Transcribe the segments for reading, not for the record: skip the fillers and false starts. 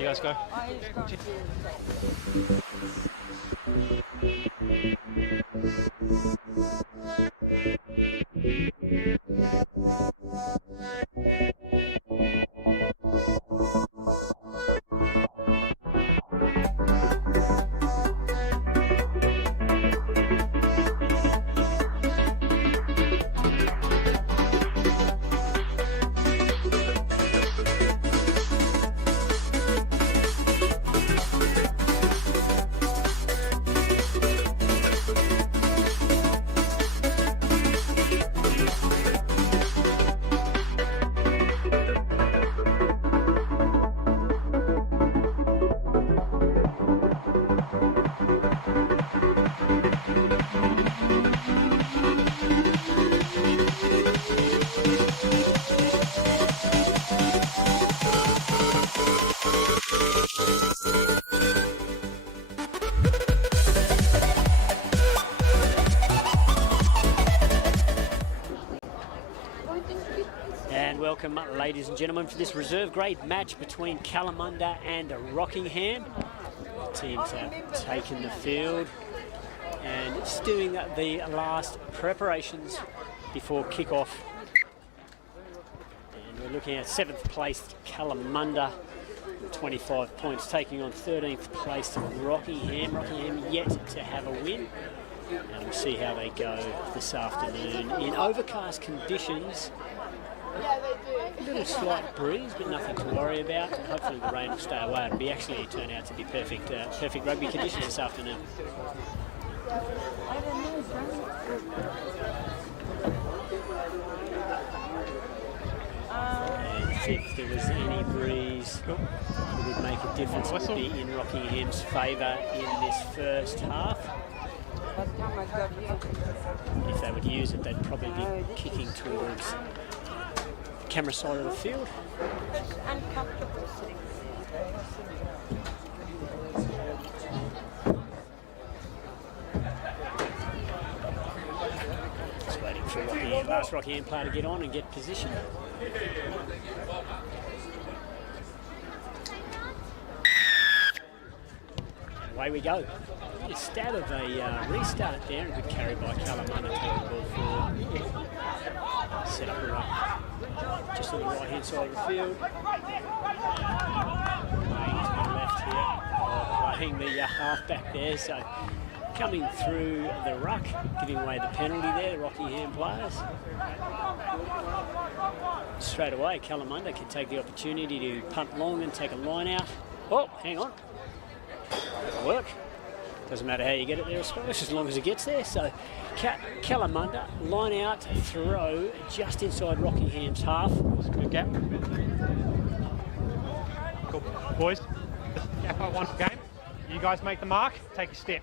you guys go. And welcome, ladies and gentlemen, for this reserve grade match between Kalamunda and Rockingham. The teams have taken the field and it's doing the last preparations before kick-off. And we're looking at 7th placed Kalamunda, 25 points, taking on 13th placed Rockingham. Rockingham yet to have a win. And we'll see how they go this afternoon in overcast conditions. A little slight breeze, but nothing to worry about. Hopefully the rain will stay away. It'll be actually turn out to be perfect rugby conditions this afternoon. And if there was any breeze, it would make a difference. It would be in Rockingham's favour in this first half. If they would use it, they'd probably be kicking towards camera side of the field. Just waiting for the last Rockingham player to get on and get position. And away we go. Instead of a restart there, a good carry by Kalamunda, take the ball forward. Set up her up just on the right hand side of the field. Playing to the left here, playing the half-back there, so coming through the ruck, giving away the penalty there, the Rockingham players. Straight away, Kalamunda can take the opportunity to punt long and take a line out. Oh, hang on. That'll work. Doesn't matter how you get it there, I suppose, as long as it gets there. So Kalamunda, line out, throw just inside Rockingham's half. Good gap. Cool. Boys, gap out one game. You guys make the mark, take a step.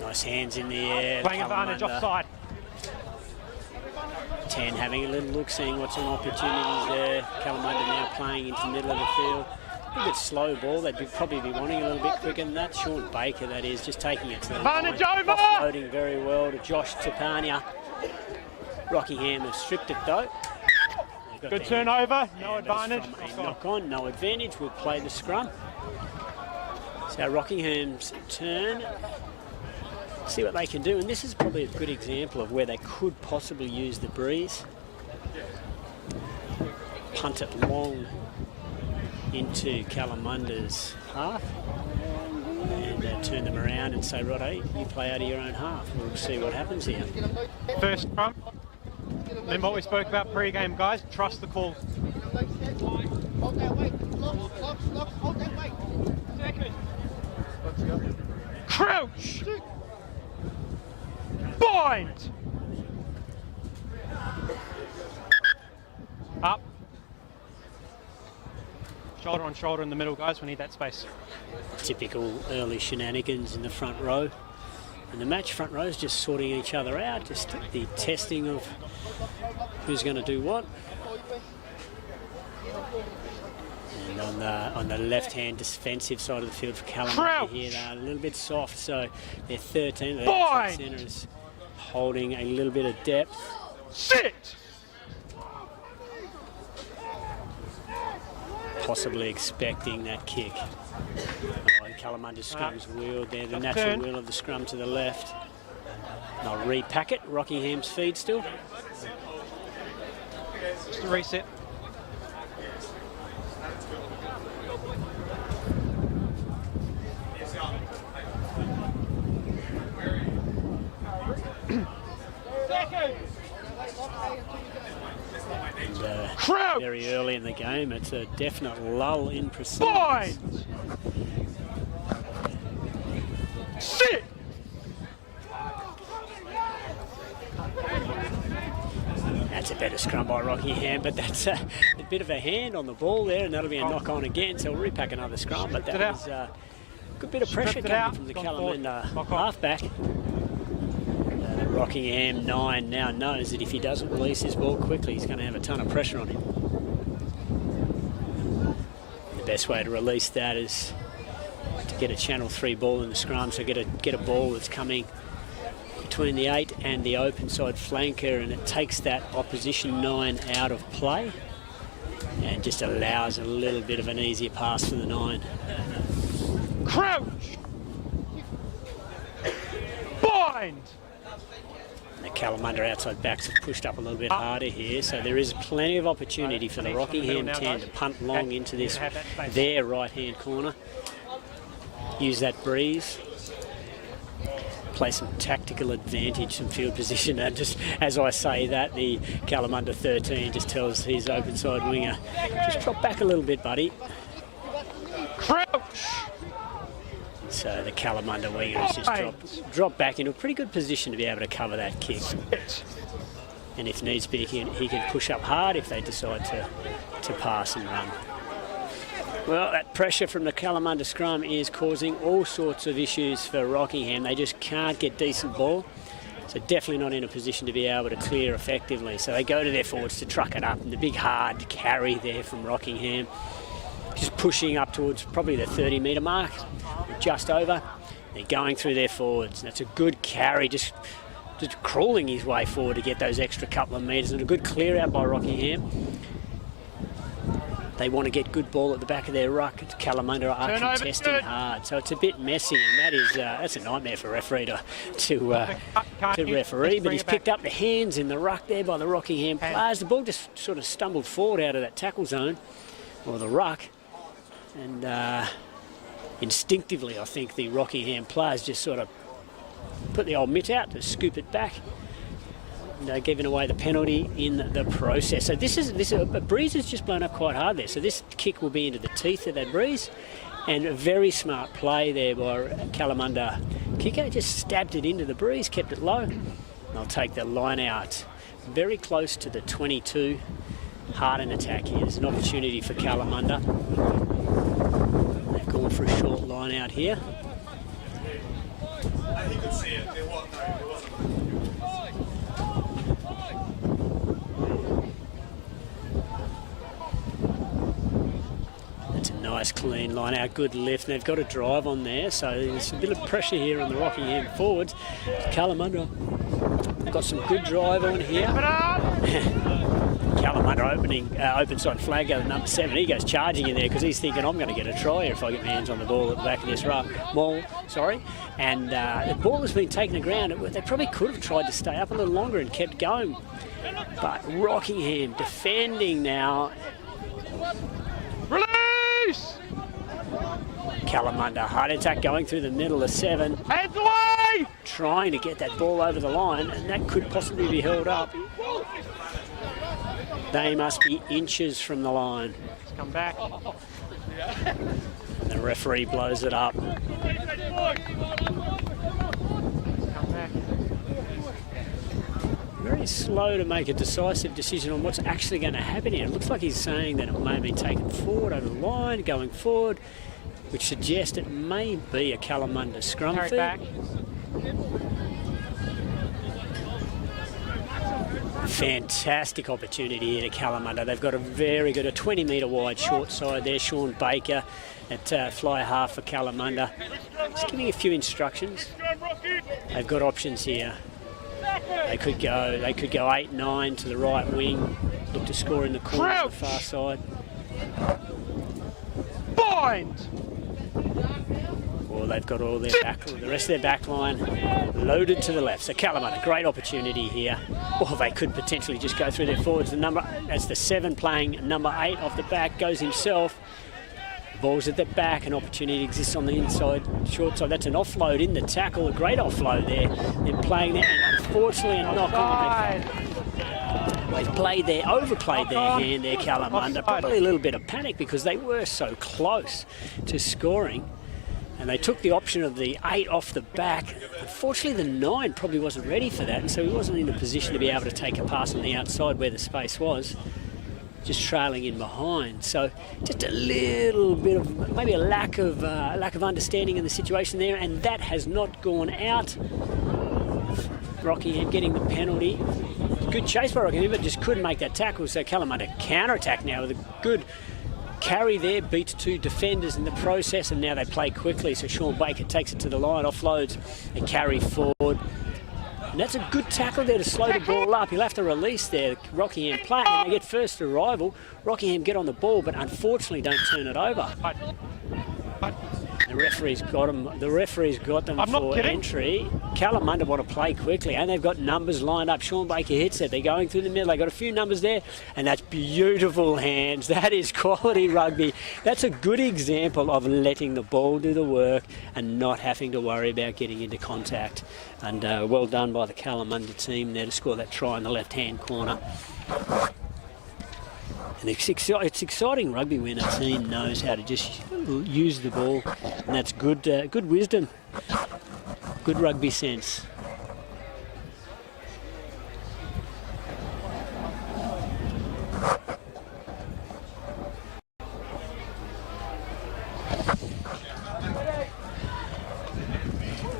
Nice hands in the air. Playing advantage offside. 10 having a little look, seeing what's on opportunities there. Kalamunda now playing into the middle of the field. A bit slow ball, they'd probably be wanting a little bit quicker than that. Sean Baker, that is, just taking it to the line. Offloading very well to Josh Tapania. Rockingham have stripped it though. Good turnover, no advantage. A knock on, no advantage, we'll play the scrum. So Rockingham's turn. See what they can do, and this is probably a good example of where they could possibly use the breeze. Punt it long into Kalamunda's half and turn them around and say, right, hey, you play out of your own half. We'll see what happens here. First scrum. Remember what we spoke about pre-game, guys? Trust the call. Hold that weight. Hold that weight. Second. Crouch! Bind! Up. Shoulder on shoulder in the middle, guys. We need that space. Typical early shenanigans in the front row. And the match front row is just sorting each other out, just the testing of who's going to do what. And on the left-hand defensive side of the field for Kalamunda here, they're a little bit soft, so they're 13. The outside centre is holding a little bit of depth. Sit! possibly expecting that kick. Oh, and Kalamunda's scrum's wheeled there, the natural wheel of the scrum to the left. They'll repack it. Rockingham's feed still. Just a reset. Very early in the game, it's a definite lull in proceedings. Sit. That's a better scrum by Rockingham, but that's a bit of a hand on the ball there, and that'll be a knock on again, so we'll repack another scrum, but that was a good bit of pressure coming from the Kalamunda halfback. Rockingham 9 now knows that if he doesn't release his ball quickly, he's going to have a ton of pressure on him. The best way to release that is to get a channel 3 ball in the scrum, so get a ball that's coming between the 8 and the open side flanker, and it takes that opposition 9 out of play and just allows a little bit of an easier pass for the 9. Crouch! Bind! The Kalamunda outside backs have pushed up a little bit harder here, so there is plenty of opportunity for the Rockingham 10 to punt long into this their right-hand corner. Use that breeze. Play some tactical advantage, some field position, and just as I say that, the Kalamunda 13 just tells his open side winger, just drop back a little bit, buddy. Crouch! So the Kalamunda winger has just dropped back into a pretty good position to be able to cover that kick. And if needs be, he can push up hard if they decide to pass and run. Well, that pressure from the Kalamunda scrum is causing all sorts of issues for Rockingham. They just can't get decent ball. So definitely not in a position to be able to clear effectively. So they go to their forwards to truck it up, and the big hard carry there from Rockingham. Just pushing up towards probably the 30-metre mark, just over. They're going through their forwards. That's a good carry, just crawling his way forward to get those extra couple of metres, and a good clear out by Rockingham. They want to get good ball at the back of their ruck. Kalamunda are contesting hard, so it's a bit messy, and that's a nightmare for a referee to referee. But he's picked up the hands in the ruck there by the Rockingham players. The ball just sort of stumbled forward out of that tackle zone, or the ruck, and instinctively I think the Rockingham players just sort of put the old mitt out to scoop it back. Giving away the penalty in the process. So a breeze has just blown up quite hard there. So this kick will be into the teeth of that breeze, and a very smart play there by Kalamunda kicker. Just stabbed it into the breeze, kept it low. They'll take the line out very close to the 22. Hard an attack here. There's an opportunity for Kalamunda. They've gone for a short line out here. You could see it. There wasn't. That's a nice clean line out, good lift, and they've got a drive on there, so there's a bit of pressure here on the Rockingham forwards. Kalamunda got some good drive on here. Kalamunda open side flag out of number 7. He goes charging in there because he's thinking, I'm going to get a try here if I get my hands on the ball at the back of this maul. And the ball has been taken to ground. They probably could have tried to stay up a little longer and kept going. But Rockingham defending now. Release! Kalamunda heart attack going through the middle of 7. Hands away! Trying to get that ball over the line, and that could possibly be held up. They must be inches from the line. Let's come back. And the referee blows it up. Come back. Very slow to make a decisive decision on what's actually going to happen here. It looks like he's saying that it may be taken forward over the line, going forward, which suggests it may be a Kalamunda scrum feed. Back. Fantastic opportunity here to Kalamunda. They've got a very good, 20-metre wide short side there. Sean Baker at fly half for Kalamunda. Just giving a few instructions. They've got options here. They could go 8-9 to the right wing. Look to score in the corner on the far side. Bind! Well, they've got all their the rest of their back line loaded to the left. So Kalamunda, great opportunity here. Or they could potentially just go through their forwards. That's the 7 playing number 8 off the back, goes himself. Ball's at the back, an opportunity exists on the inside, short side. That's an offload in the tackle, a great offload there. Then playing there, and unfortunately a knock on. They've overplayed their hand there, Kalamunda. Probably a little bit of panic because they were so close to scoring. And they took the option of the 8 off the back. Unfortunately, the 9 probably wasn't ready for that, and so he wasn't in a position to be able to take a pass on the outside where the space was. Just trailing in behind, so just a little bit of maybe a lack of understanding in the situation there, and that has not gone out. Rockingham getting the penalty. Good chase by Rockingham, but just couldn't make that tackle. So Kalamunda counter-attack now with a good carry there, beats 2 defenders in the process, and now they play quickly. So Sean Baker takes it to the line, offloads, and carry forward. And that's a good tackle there to slow the ball up. He'll have to release there, Rockingham play, and they get first arrival. Rockingham get on the ball, but unfortunately don't turn it over. The referee's got them. The referee's got them for entry. Kalamunda want to play quickly, and they've got numbers lined up. Sean Baker hits it. They're going through the middle. They've got a few numbers there, and that's beautiful hands. That is quality rugby. That's a good example of letting the ball do the work and not having to worry about getting into contact. And well done by the Kalamunda team there to score that try in the left-hand corner. And it's exciting rugby when a team knows how to just use the ball, and that's good, good wisdom, good rugby sense.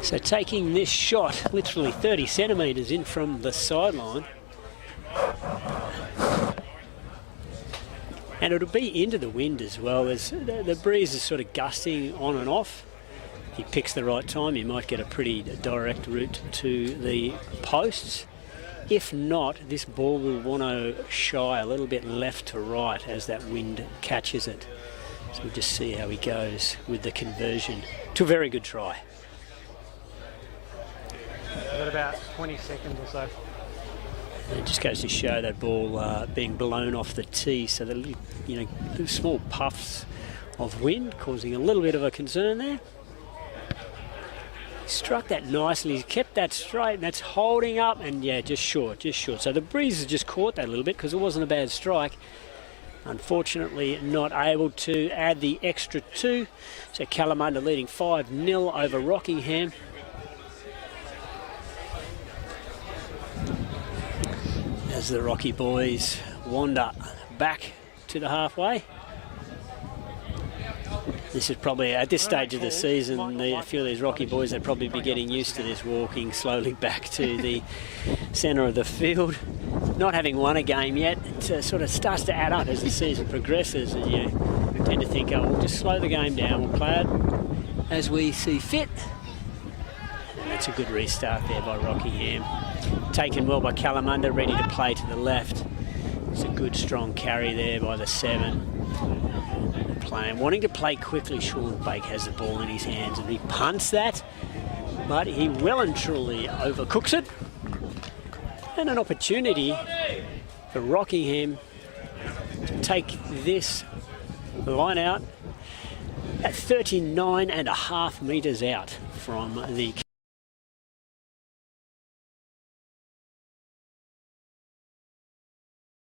So taking this shot literally 30 centimetres in from the sideline. And it'll be into the wind as well. The breeze is sort of gusting on and off. If he picks the right time, you might get a pretty direct route to the posts. If not, this ball will want to shy a little bit left to right as that wind catches it. So we'll just see how he goes with the conversion to a very good try. Got about 20 seconds or so. And it just goes to show that ball being blown off the tee, so the little small puffs of wind causing a little bit of a concern there. He struck that nicely, he kept that straight, and that's holding up, and yeah, just short. So the breeze has just caught that a little bit because it wasn't a bad strike. Unfortunately, not able to add the extra 2. So Kalamunda leading 5-0 over Rockingham. As the Rocky boys wander back to the halfway. This is probably, at this stage of the season, a few of these Rocky boys, they'll probably be getting used to this, walking slowly back to the centre of the field. Not having won a game yet, it sort of starts to add up as the season progresses, and you tend to think, oh, we'll just slow the game down, we'll play it as we see fit. And that's a good restart there by Rockingham. Taken well by Kalamunda, ready to play to the left. It's a good strong carry there by the 7. Wanting to play quickly, Sean Baker has the ball in his hands and he punts that, but he well and truly overcooks it. And an opportunity for Rockingham to take this line out at 39.5 metres out from the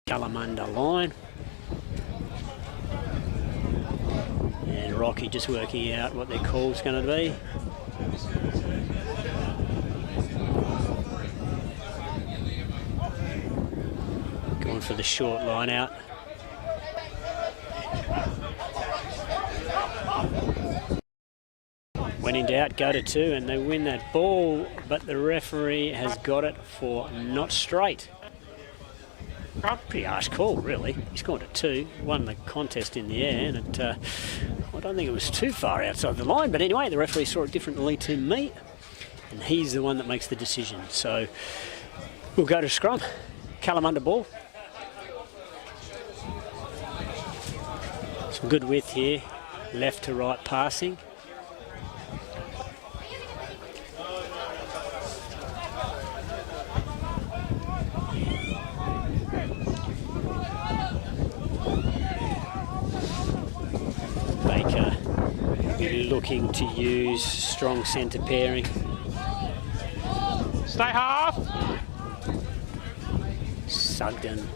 Kalamunda line. And Rocky just working out what their call's going to be. Going for the short line out. When in doubt, go to 2, and they win that ball, but the referee has got it for not straight. Pretty harsh call, really. He's gone to 2, won the contest in the air, and I don't think it was too far outside the line. But anyway, the referee saw it differently to me, and he's the one that makes the decision. So we'll go to scrum. Kalamunda ball. Good width here, left to right passing. Baker will be looking to use strong centre pairing. Stay half. Sugden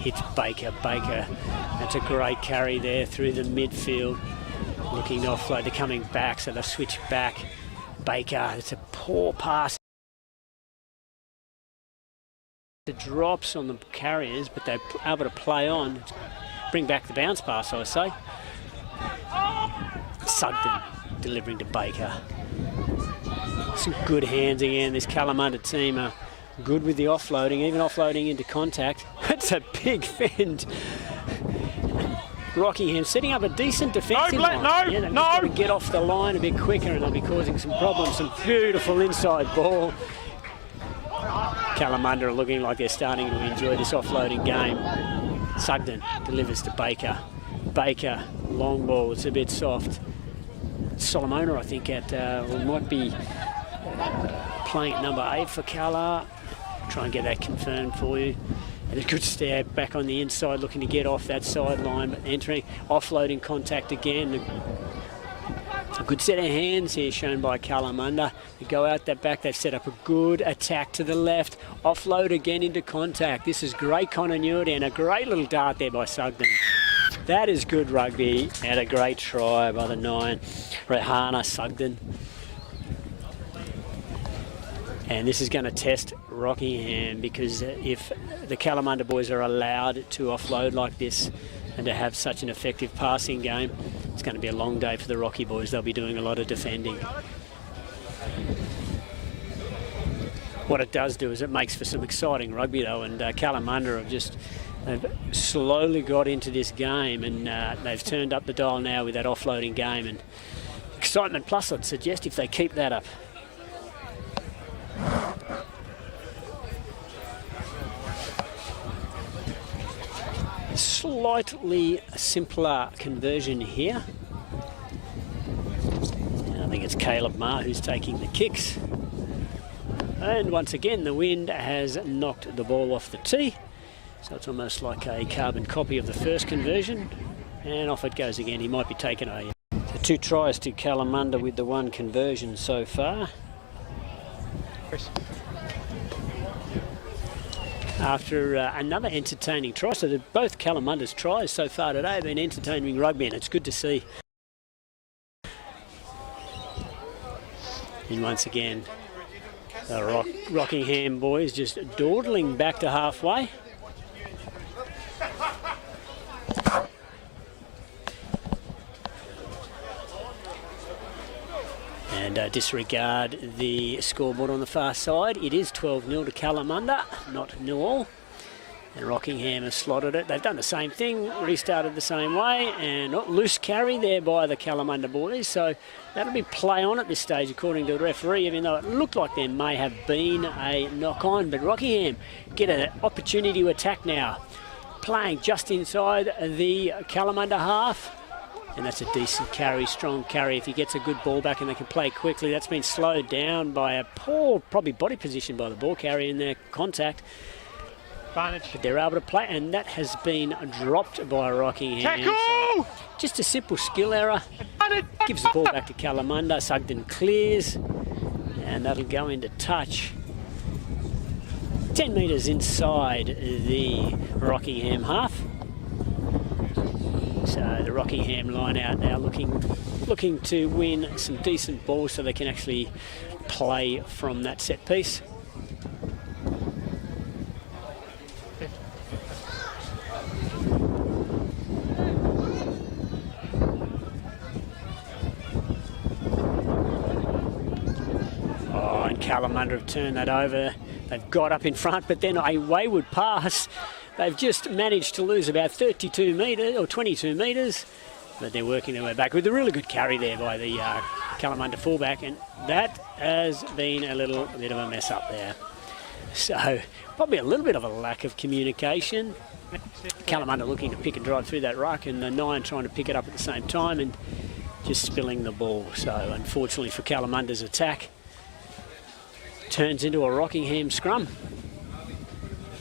hits Baker. Baker, that's a great carry there through the midfield. Looking to offload, they're coming back, so they'll switch back. Baker, it's a poor pass. It drops on the carriers, but they're able to play on. Bring back the bounce pass, I say. Sugden delivering to Baker. Some good hands again. This Kalamunda team are good with the offloading, even offloading into contact. It's a big fend. Rockingham setting up a decent defensive line. Yeah, they've just got to get off the line a bit quicker and they'll be causing some problems. Some beautiful inside ball. Kalamunda are looking like they're starting to enjoy this offloading game. Sugden delivers to Baker. Baker, long ball, it's a bit soft. Solomona, I think, might be playing at number 8 for Kala. Try and get that confirmed for you. And a good stab back on the inside, looking to get off that sideline, but entering, offloading contact again. A good set of hands here shown by Kalamunda. They go out that back, they've set up a good attack to the left. Offload again into contact. This is great continuity and a great little dart there by Sugden. That is good rugby and a great try by the 9, Rehana Sugden. And this is going to test Rockingham, because if the Kalamunda boys are allowed to offload like this and to have such an effective passing game, it's going to be a long day for the Rocky boys. They'll be doing a lot of defending. What it does do is it makes for some exciting rugby though, and Kalamunda have just they've slowly got into this game, and they've turned up the dial now with that offloading game, and excitement plus, I'd suggest, if they keep that up. Slightly simpler conversion here. And I think it's Caleb Marr who's taking the kicks. And once again, the wind has knocked the ball off the tee. So it's almost like a carbon copy of the first conversion. And off it goes again. He might be taking a... So 2 tries to Kalamunda with the 1 conversion so far. Chris. After another entertaining try. So both Kalamunda's tries so far today have been entertaining rugby, and it's good to see. And once again, the Rockingham boys just dawdling back to halfway. And disregard the scoreboard on the far side. It is 12-0 to Kalamunda, not 0-all. And Rockingham has slotted it. They've done the same thing, restarted the same way, and loose carry there by the Kalamunda boys. So that'll be play on at this stage, according to the referee, even though it looked like there may have been a knock-on. But Rockingham get an opportunity to attack now. Playing just inside the Kalamunda half. And that's a decent carry, strong carry. If he gets a good ball back and they can play quickly, that's been slowed down by a poor, probably body position by the ball carrier in their contact. But they're able to play, and that has been dropped by Rockingham. So just a simple skill error. Gives the ball back to Kalamunda. Sugden clears, and that'll go into touch. 10 metres inside the Rockingham half. So the Rockingham line out now looking to win some decent balls so they can actually play from that set piece. Oh, and Kalamunda have turned that over. They've got up in front, but then a wayward pass. They've just managed to lose about 32 metres or 22 metres, but they're working their way back with a really good carry there by the Kalamunda fullback, and that has been a little bit of a mess up there. So probably a little bit of a lack of communication. Kalamunda looking to pick and drive through that ruck, and the 9 trying to pick it up at the same time and just spilling the ball. So unfortunately for Kalamunda's attack, turns into a Rockingham scrum.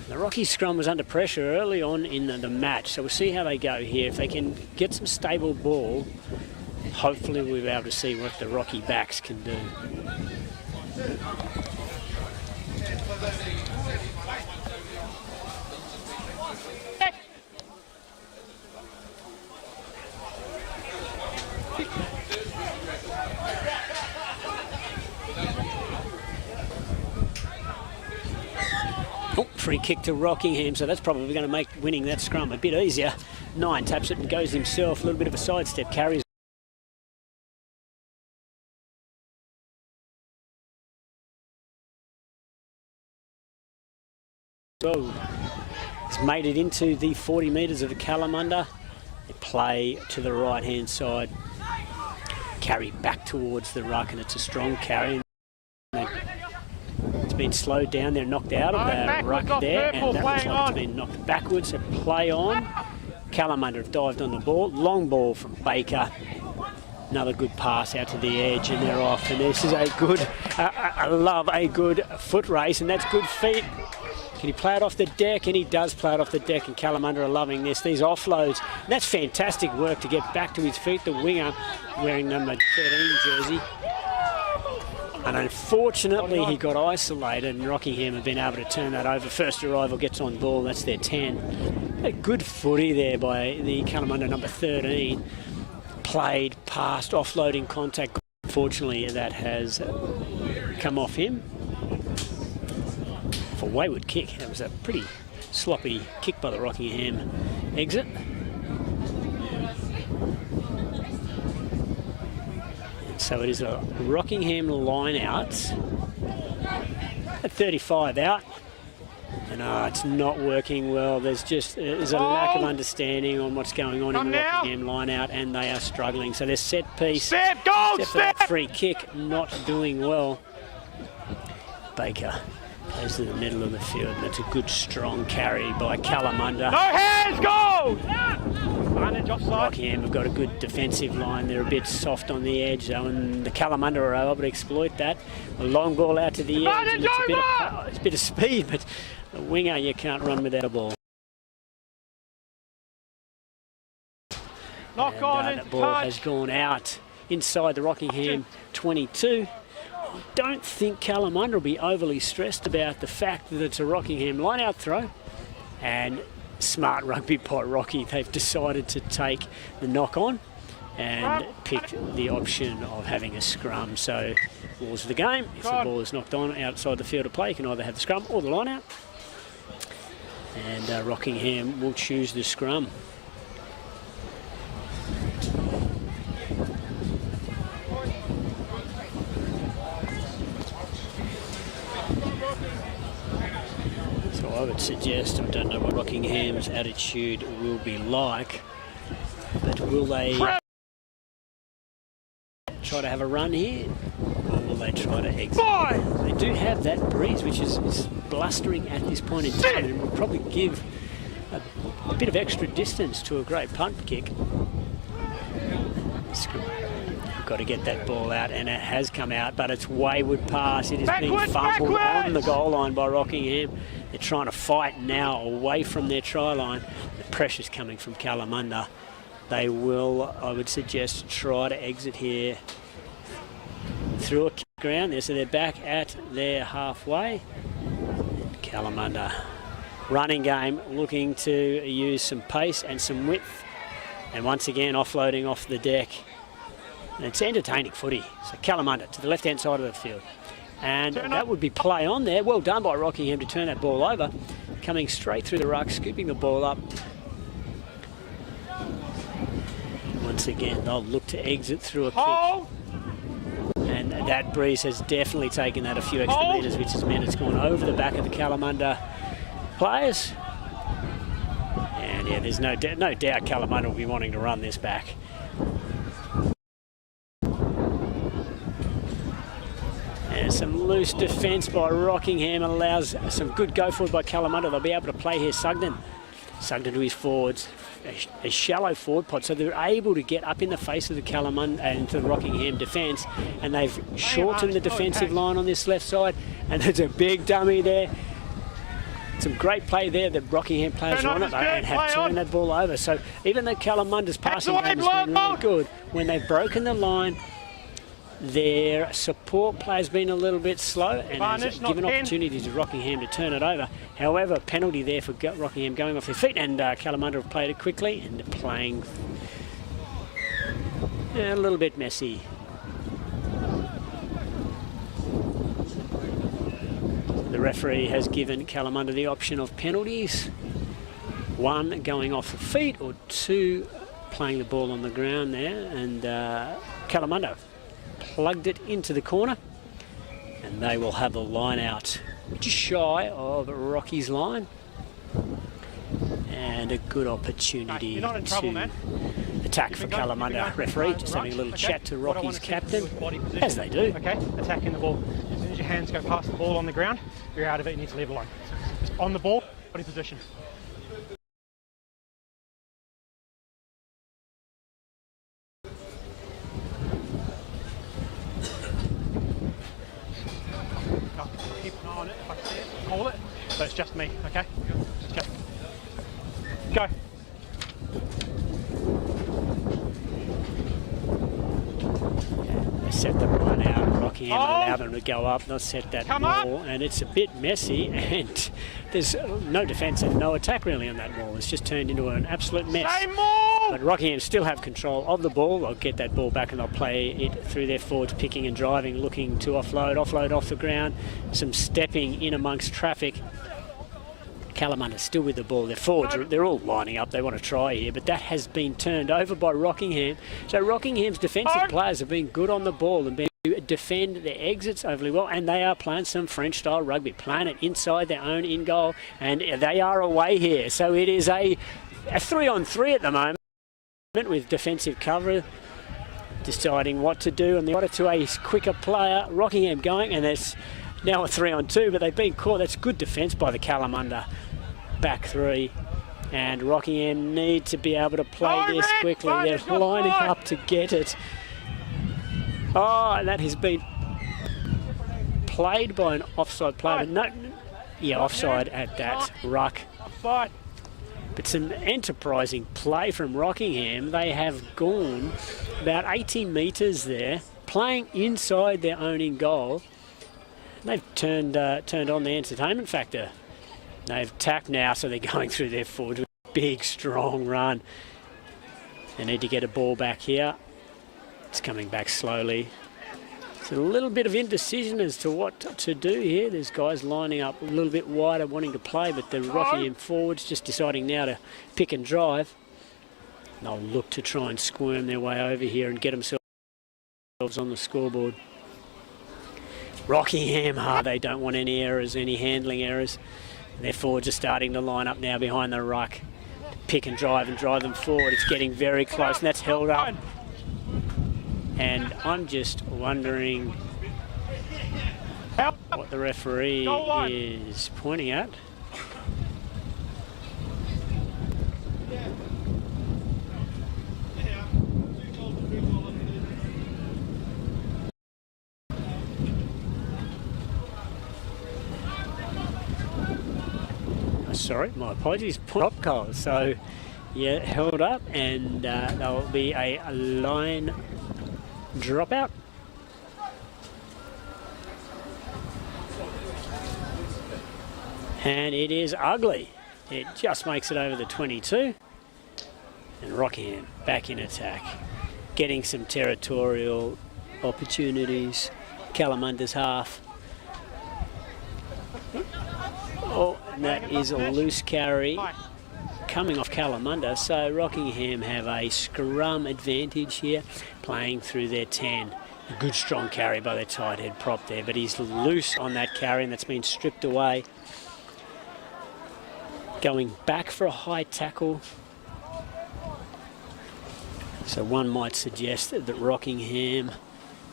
The Rocky scrum was under pressure early on in the match, so we'll see how they go here. If they can get some stable ball, hopefully we'll be able to see what the Rocky backs can do. Oh, free kick to Rockingham, so that's probably going to make winning that scrum a bit easier. 9 taps it and goes himself, a little bit of a sidestep, carries. So it's made it into the 40 metres of Kalamunda. They play to the right-hand side, carry back towards the ruck, and it's a strong carry. It's been slowed down, they're knocked out of the ruck there, and that looks like it's been knocked backwards. So play on. Kalamunda have dived on the ball. Long ball from Baker. Another good pass out to the edge, and they're off. And this is a good, I love a good foot race, and that's good feet. Can he play it off the deck? And he does play it off the deck, and Kalamunda are loving this. These offloads, and that's fantastic work to get back to his feet. The winger wearing number 13 jersey. And unfortunately, he got isolated, and Rockingham have been able to turn that over. First arrival gets on ball, that's their 10. A good footy there by the Kalamunda number 13. Played, passed, offloading contact. Unfortunately, that has come off him. For wayward kick, that was a pretty sloppy kick by the Rockingham exit. So it is a Rockingham line out at 35 out, and it's not working well. There's a lack of understanding on what's going on in the Rockingham line out, and they are struggling. So their set piece, Step, go, step. Free kick, not doing well. Baker goes to the middle of the field, and it's a good strong carry by Kalamunda. No hands, go! Advantage offside. Rockingham have got a good defensive line. They're a bit soft on the edge, though, and the Kalamunda are able to exploit that. A long ball out to the edge, and it's a bit of speed, but the winger, you can't run without a ball. Knock on and that ball has gone out inside the Rockingham 22. I don't think Kalamunda will be overly stressed about the fact that it's a Rockingham line-out throw. And smart rugby by Rocky, they've decided to take the knock-on and picked the option of having a scrum. So, rules of the game, if the ball is knocked on outside the field of play, you can either have the scrum or the line-out. And Rockingham will choose the scrum. I would suggest, I don't know what Rockingham's attitude will be like, but will they try to have a run here, or will they try to exit? They do have that breeze, which is blustering at this point in time, and will probably give a bit of extra distance to a great punt kick. We've got to get that ball out, and it has come out, but it's wayward pass. It is being fumbled on the goal line by Rockingham. They're trying to fight now away from their try line. The pressure's coming from Kalamunda. They will, I would suggest, try to exit here through a kick ground there. So they're back at their halfway. Kalamunda, running game, looking to use some pace and some width. And once again, offloading off the deck. And it's entertaining footy. So Kalamunda to the left-hand side of the field. And that would be play on there. Well done by Rockingham to turn that ball over. Coming straight through the ruck, scooping the ball up. Once again, they'll look to exit through a kick. And that breeze has definitely taken that a few extra metres, which has meant it's gone over the back of the Kalamunda players. And yeah, there's no doubt Kalamunda will be wanting to run this back. Some loose defence by Rockingham allows some good go forward by Kalamunda. They'll be able to play here. Sugden sucked into his forwards, a shallow forward pod, so they're able to get up in the face of the Kalamunda and into the Rockingham defence, and they've shortened the defensive line on this left side, and there's a big dummy there. Some great play there. The Rockingham players are on it though, and have turned that ball over. So even though Kalamunda's passing game has been really good, when they've broken the line, their support play's been a little bit slow and has given opportunities to Rockingham to turn it over. However, penalty there for Rockingham going off their feet, and Kalamunda have played it quickly and they're playing a little bit messy. The referee has given Kalamunda the option of penalties. 1 going off the feet, or 2 playing the ball on the ground there, and Kalamunda plugged it into the corner, and they will have a line out just shy of Rocky's line, and a good opportunity to attack for Kalamunda. Referee just having a little chat to Rocky's captain, as they do. Okay, attacking the ball. As soon as your hands go past the ball on the ground, you're out of it, you need to leave it alone. Just on the ball, body position. Keep an eye on it if I see it, call it, but it's just me, okay? Just go. They set the run out, Rockingham allow them to go up, not set that ball, and it's a bit messy, and there's no defence and no attack really on that ball. It's just turned into an absolute mess. But Rockingham still have control of the ball. They'll get that ball back and they'll play it through their forwards, picking and driving, looking to offload off the ground, some stepping in amongst traffic. Kalamunda still with the ball. Their forwards, they're all lining up. They want to try here, but that has been turned over by Rockingham. So Rockingham's defensive players have been good on the ball and been able to defend their exits overly well, and they are playing some French-style rugby, playing it inside their own in-goal, and they are away here. So it is a 3-on-3 at the moment, with defensive cover deciding what to do, and they got it to a quicker player. Rockingham going, and it's now a 3-on-2, but they've been caught. That's good defence by the Kalamunda back 3, and Rockingham need to be able to play this quickly. They're lining up to get it. Oh, and that has been played by an offside player, but no, yeah, offside at that ruck. Offside. But some enterprising play from Rockingham. They have gone about 80 metres there, playing inside their own in goal. They've turned on the entertainment factor. They've tapped now, so they're going through their forward with a big, strong run. They need to get a ball back here. It's coming back slowly. It's a little bit of indecision as to what to do here. There's guys lining up a little bit wider wanting to play, but the Rockingham forwards just deciding now to pick and drive. They'll look to try and squirm their way over here and get themselves on the scoreboard. Rockingham, they don't want any errors, any handling errors. Their forwards are starting to line up now behind the ruck. Pick and drive them forward. It's getting very close, and that's held up. And I'm just wondering what the referee is pointing at. Sorry, my apologies. Top goal. So, yeah, held up, and there'll be a line dropout. And it is ugly. It just makes it over the 22. And Rockingham back in attack, getting some territorial opportunities. Kalamunda's half. Oh, and that is a loose carry coming off Kalamunda. So Rockingham have a scrum advantage here, playing through their 10. A good strong carry by their tight head prop there, but he's loose on that carry, and that's been stripped away. Going back for a high tackle. So one might suggest that Rockingham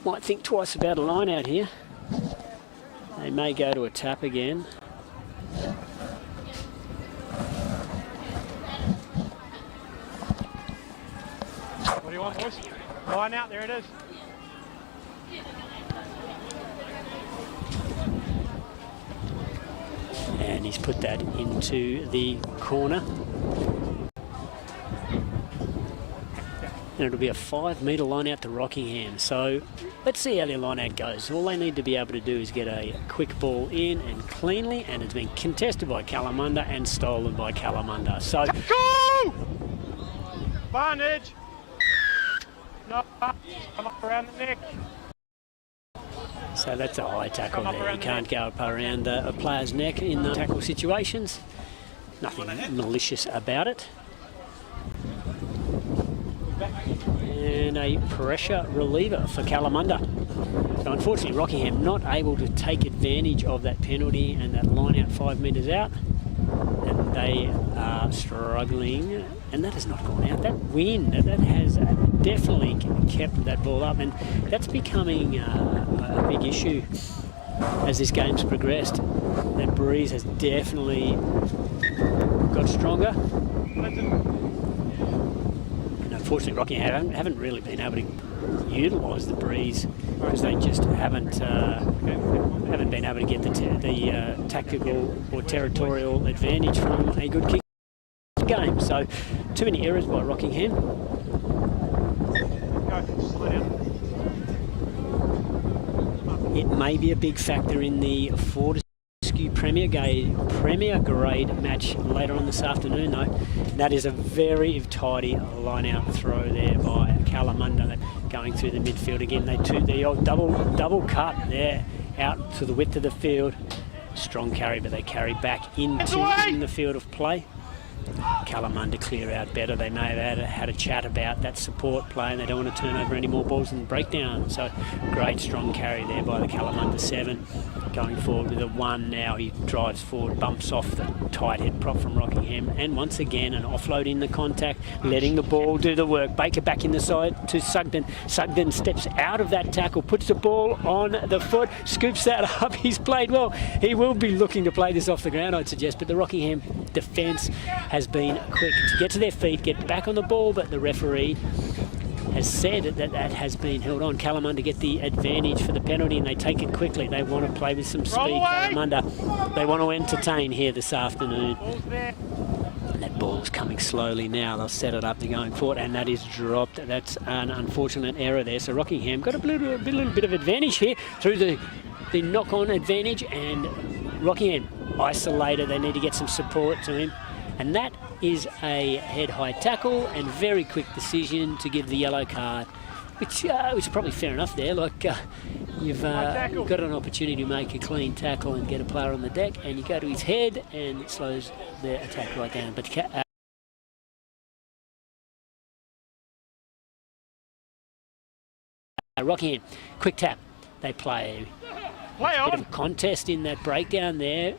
might think twice about a line out here. They may go to a tap again. What do you want, boys? Line out, there it is. And he's put that into the corner. And it'll be a 5 metre line out to Rockingham. So let's see how their line out goes. All they need to be able to do is get a quick ball in and cleanly, and it's been contested by Kalamunda and stolen by Kalamunda. So go! Advantage! No, come up around the neck. So that's a high tackle there. You can't go up around a player's neck in the tackle situations. Nothing malicious about it. And a pressure reliever for Kalamunda. So unfortunately Rockingham not able to take advantage of that penalty and that line out 5 metres out. And they are struggling, and that has not gone out. That wind, that has definitely kept that ball up, and that's becoming a big issue as this game's progressed. That breeze has definitely got stronger. And unfortunately Rockingham haven't really been able to utilise the breeze because they just haven't been able to get the tactical or territorial advantage from a good kick game. So too many errors by Rockingham. It may be a big factor in the Fortescue Premier grade match later on this afternoon, though. That is a very tidy line-out throw there by Kalamunda, going through the midfield again. The old double cut there out to the width of the field. Strong carry, but they carry back in the field of play. Kalamunda clear out better. They may have had a chat about that support play, and they don't want to turn over any more balls and break down. So great strong carry there by the Kalamunda 7. Going forward with a 1 now. He drives forward, bumps off the tight head prop from Rockingham, and once again an offload in the contact, letting the ball do the work. Baker back in the side to Sugden. Sugden steps out of that tackle, puts the ball on the foot, scoops that up. He's played well. He will be looking to play this off the ground, I'd suggest, but the Rockingham defence has been quick to get to their feet, get back on the ball, but the referee has said that has been held on. Kalamunda get the advantage for the penalty, and they take it quickly. They want to play with some speed. Kalamunda, they want to entertain here this afternoon. And that ball's coming slowly now. They'll set it up. They're going forward, and that is dropped. That's an unfortunate error there. So Rockingham got a little bit of advantage here through the knock-on advantage, and Rockingham isolated. They need to get some support to him. And that is a head-high tackle and very quick decision to give the yellow card, which is probably fair enough there. Like you've got an opportunity to make a clean tackle and get a player on the deck, and you go to his head and it slows the attack right down. But Rockingham, quick tap. They play a bit of a contest in that breakdown there.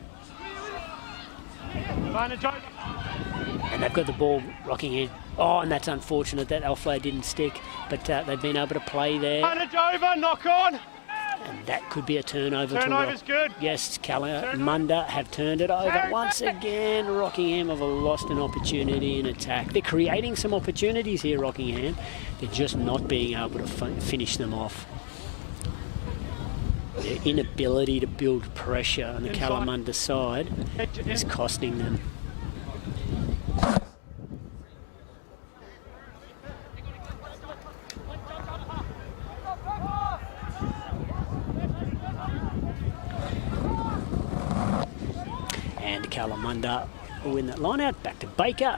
And they've got the ball, Rockingham. Oh, and that's unfortunate that offload didn't stick, but they've been able to play there. Advantage over, knock on. And that could be a turnover. Turnover's good. Yes, Kalamunda have turned it over. Once again, Rockingham have lost an opportunity in attack. They're creating some opportunities here, Rockingham. They're just not being able to finish them off. Their inability to build pressure on the Kalamunda side is costing them. And Kalamunda will win that line out. Back to Baker.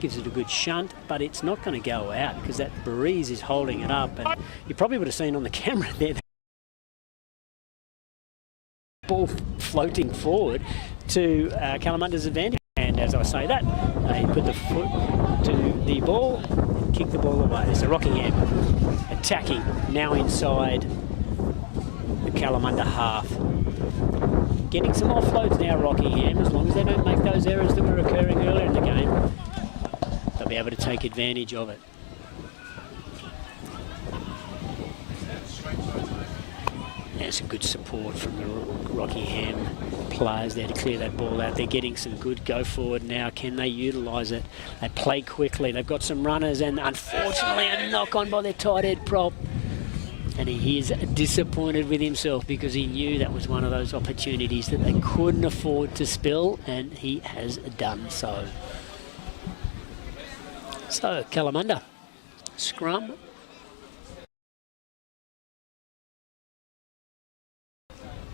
Gives it a good shunt, but it's not going to go out because that breeze is holding it up. And you probably would have seen on the camera there ball floating forward to Kalamunda's advantage, and as I say that, they put the foot to the ball and kick the ball away. So Rockingham attacking now inside the Kalamunda half. Getting some offloads now, Rockingham, as long as they don't make those errors that were occurring earlier in the game, they'll be able to take advantage of it. And some good support from the Rockingham players there to clear that ball out. They're getting some good go forward now. Can they utilise it? They play quickly. They've got some runners, and unfortunately a knock on by their tight head prop. And he is disappointed with himself because he knew that was one of those opportunities that they couldn't afford to spill, and he has done so. So, Kalamunda, scrum.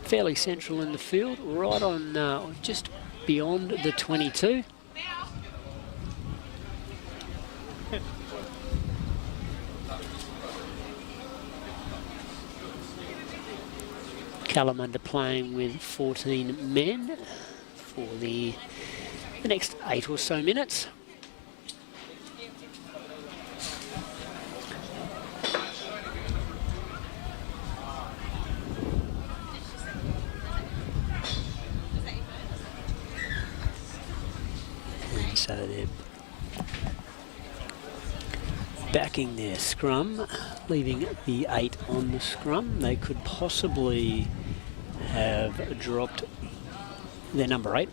Fairly central in the field, right on just beyond the 22. Kalamunda playing with 14 men for the next 8 or so minutes. And so they're backing their scrum, leaving the 8 on the scrum. They could possibly have dropped their number 8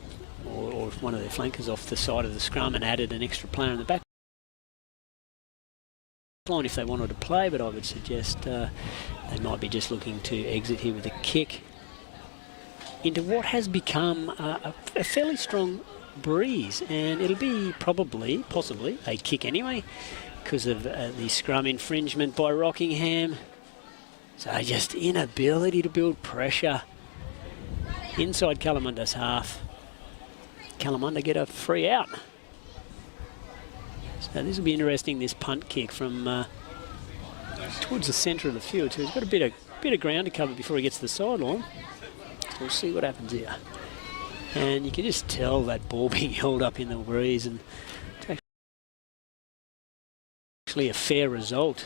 or one of their flankers off the side of the scrum and added an extra player in the back line if they wanted to play, but I would suggest they might be just looking to exit here with a kick into what has become a fairly strong breeze, and it'll be possibly a kick anyway because of the scrum infringement by Rockingham. So just inability to build pressure inside Kalamunda's half. Kalamunda get a free out. So this will be interesting, this punt kick from towards the centre of the field. So he's got a bit of ground to cover before he gets to the sideline. So we'll see what happens here. And you can just tell that ball being held up in the breeze, and it's actually a fair result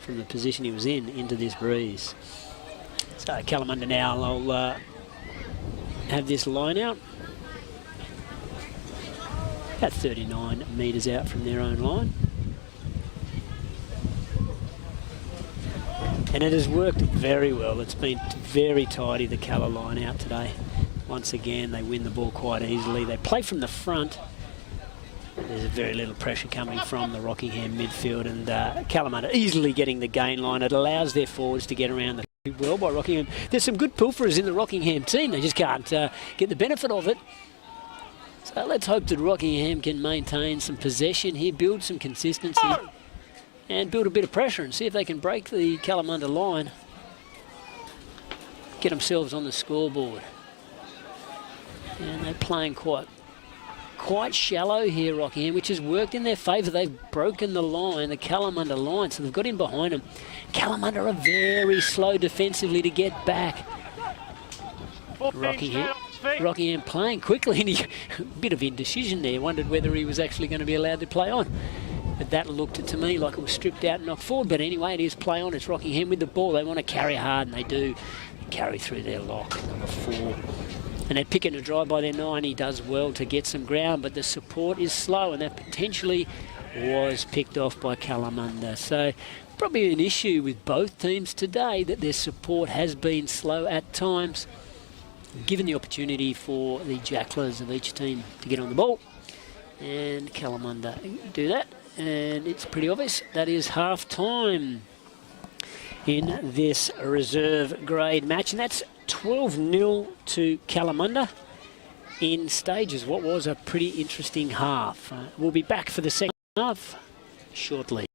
from the position he was in into this breeze. So Kalamunda now will have this line out. About 39 metres out from their own line. And it has worked very well. It's been very tidy, the Kala line out today. Once again, they win the ball quite easily. They play from the front. There's very little pressure coming from the Rockingham midfield, and Kalamunda easily getting the gain line. It allows their forwards to get around the well by Rockingham. There's some good pilferers in the Rockingham team. They just can't get the benefit of it. So let's hope that Rockingham can maintain some possession here, build some consistency, and build a bit of pressure and see if they can break the Kalamunda line, get themselves on the scoreboard. And they're playing quite shallow here, Rockingham, which has worked in their favour. They've broken the line, the Kalamunda line, so they've got in behind them. Kalamunda are very slow defensively to get back. Rockingham playing quickly, and a bit of indecision there. Wondered whether he was actually going to be allowed to play on. But that looked to me like it was stripped out and knocked forward. But anyway, it is play on. It's Rockingham with the ball. They want to carry hard, and they do. They carry through their lock, number 4. And they're picking a drive by their 9. He does well to get some ground, but the support is slow, and that potentially was picked off by Kalamunda. So probably an issue with both teams today, that their support has been slow at times, given the opportunity for the jacklers of each team to get on the ball. And Kalamunda do that, and it's pretty obvious that is half time in this reserve grade match, and that's 12-0 to Kalamunda in stages. What was a pretty interesting half. We'll be back for the second half shortly.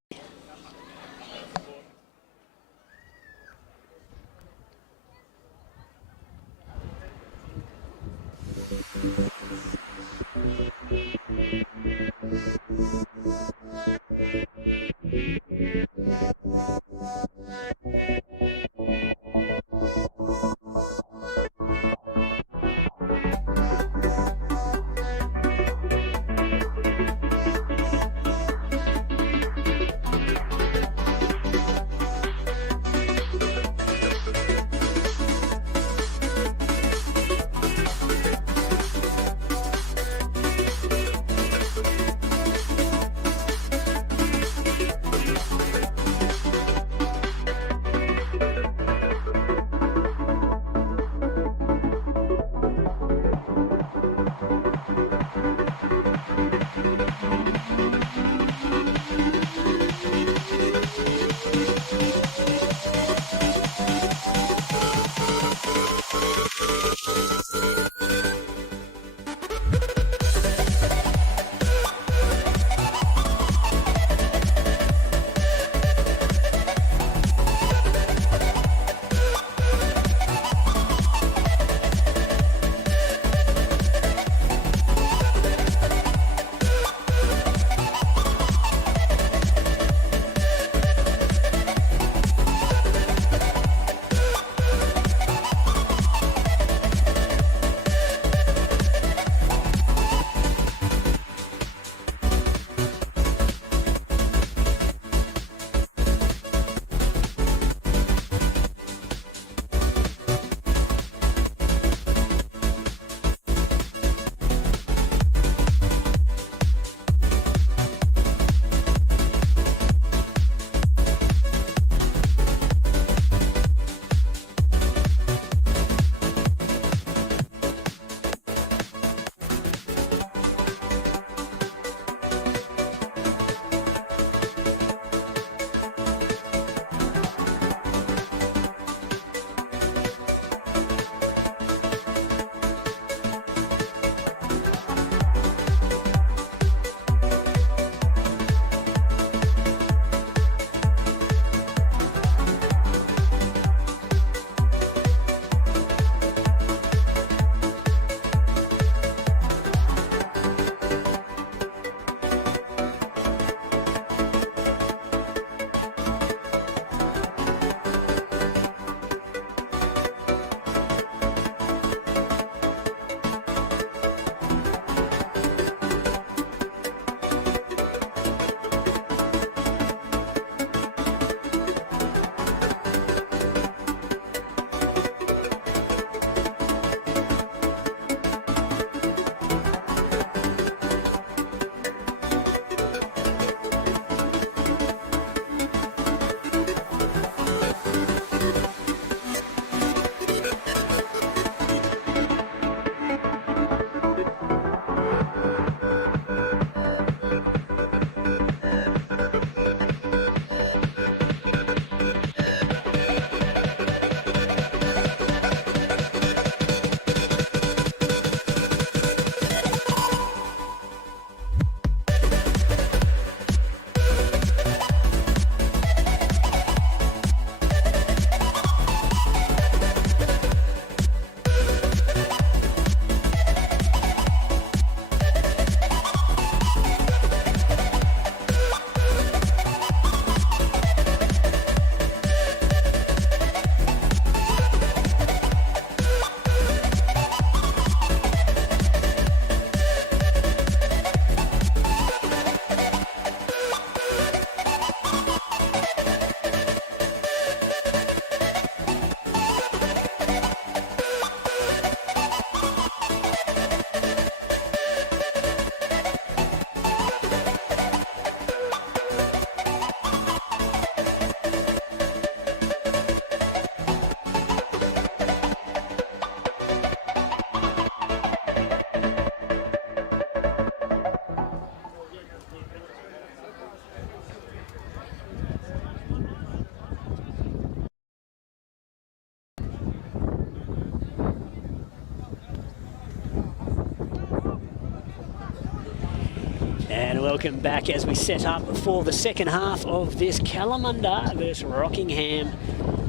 Welcome back as we set up for the second half of this Kalamunda versus Rockingham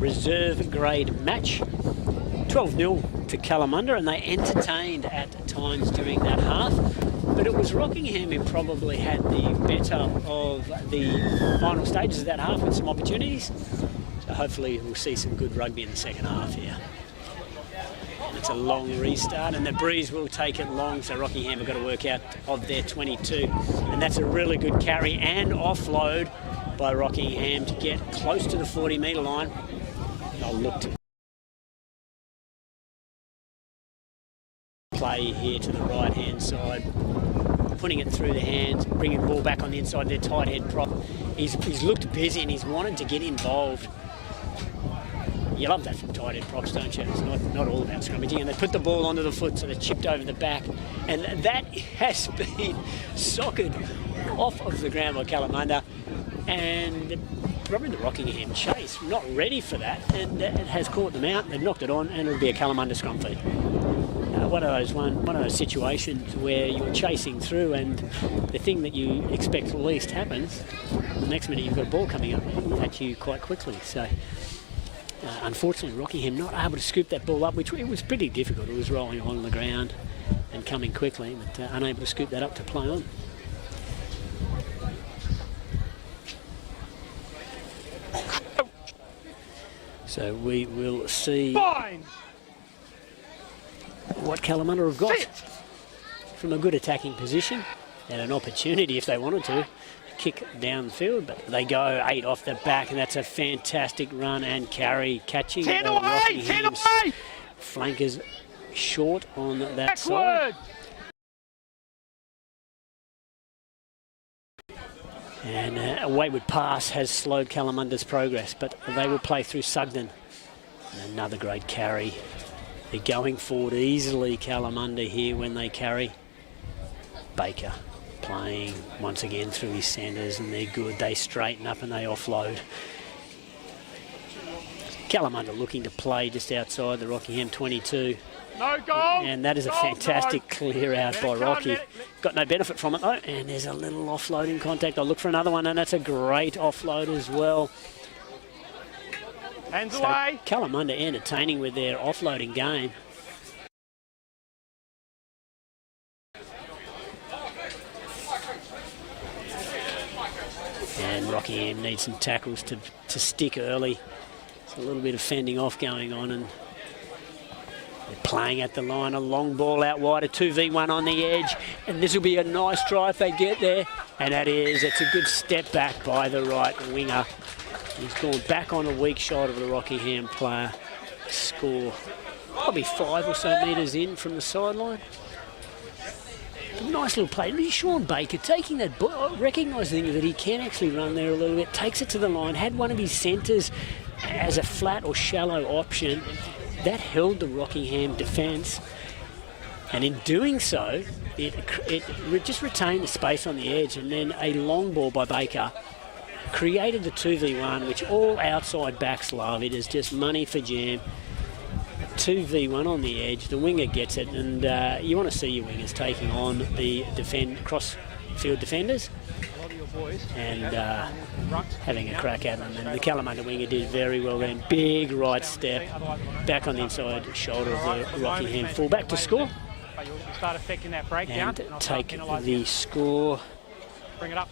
reserve grade match. 12-0 to Kalamunda, and they entertained at times during that half, but it was Rockingham who probably had the better of the final stages of that half with some opportunities. So hopefully we'll see some good rugby in the second half here. It's a long restart, and the breeze will take it long, so Rockingham have got to work out of their 22. And that's a really good carry and offload by Rockingham to get close to the 40-metre line. They'll look to play here to the right-hand side, putting it through the hands, bringing the ball back on the inside. Their tight head prop. He's looked busy and he's wanted to get involved. You love that from tight end props, don't you? It's not all about scrummaging. And they put the ball onto the foot, so they chipped over the back. And that has been socked off of the ground by Kalamunda. And probably the Rockingham chase, not ready for that. And it has caught them out. They've knocked it on, and it'll be a Kalamunda scrum feed. One of those situations where you're chasing through and the thing that you expect least happens. The next minute you've got a ball coming up at you quite quickly. So. Unfortunately, Rockingham not able to scoop that ball up, which it was pretty difficult. It was rolling on the ground and coming quickly, but unable to scoop that up to play on. So we will see what Kalamunda have got from a good attacking position and an opportunity if they wanted to kick downfield, but they go 8 off the back, and that's a fantastic run and carry, catching 10 away, 10 away. Flankers short on that side. And a wayward pass has slowed Kalamunda's progress, but they will play through Sugden. And another great carry. They're going forward easily, Kalamunda, here when they carry. Baker playing once again through his centres, and they're good. They straighten up and they offload. Kalamunda looking to play just outside the Rockingham 22. No goal! And that is a fantastic clear out by Rocky. Got no benefit from it though, and there's a little offloading contact. I'll look for another one, and that's a great offload as well. Hands away! Kalamunda entertaining with their offloading game. And Rockingham needs some tackles to stick early. There's a little bit of fending off going on, and they're playing at the line. A long ball out wide, a 2v1 on the edge, and this will be a nice try if they get there. And it's a good step back by the right winger. He's gone back on a weak shot of the Rockingham player. Score probably 5 or so metres in from the sideline. Nice little play. Sean Baker taking that ball, recognising that he can actually run there a little bit, takes it to the line, had one of his centres as a flat or shallow option. That held the Rockingham defence, and in doing so, it just retained the space on the edge, and then a long ball by Baker created the 2v1, which all outside backs love. It is just money for jam. 2v1 on the edge, the winger gets it, and you want to see your wingers taking on the cross-field defenders and having a crack at them. And the Kalamunda winger did very well then. Big right step, back on the inside shoulder of the Rockingham fullback to score. And take the score. Bring it up.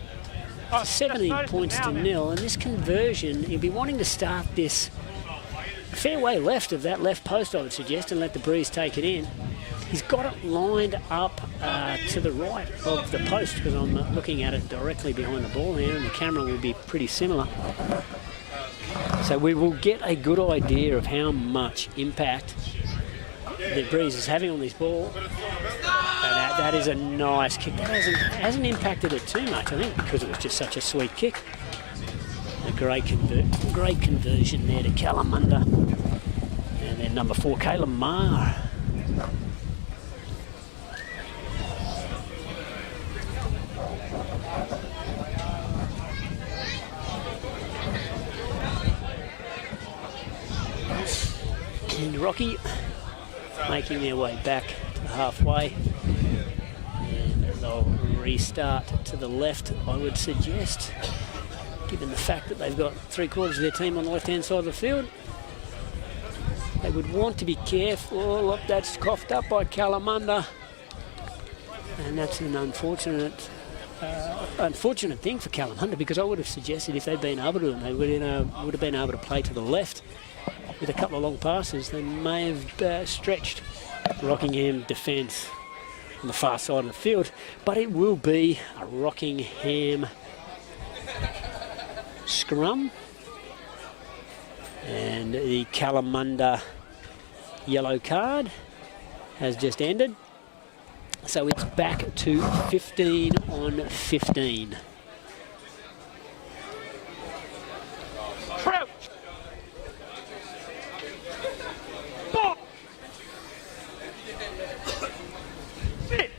17 points to 0, and this conversion, you'll be wanting to start this a fair way left of that left post, I would suggest, and let the breeze take it in. He's got it lined up to the right of the post, because I'm looking at it directly behind the ball here, and the camera will be pretty similar. So we will get a good idea of how much impact the breeze is having on this ball. And that is a nice kick. That hasn't impacted it too much, I think, because it was just such a sweet kick. A great conversion there to Kalamunda. And then number 4, Caleb Marr. And Rocky making their way back to halfway. And they'll restart to the left, I would suggest, given the fact that they've got 3/4 of their team on the left-hand side of the field. They would want to be careful. Look, that's coughed up by Kalamunda. And that's an unfortunate thing for Kalamunda, because I would have suggested if they'd been able to, and they would have been able to play to the left with a couple of long passes, they may have stretched Rockingham defence on the far side of the field. But it will be a Rockingham scrum. And the Kalamunda yellow card has just ended. So it's back to 15 on 15. Crouch. Ball. Sit.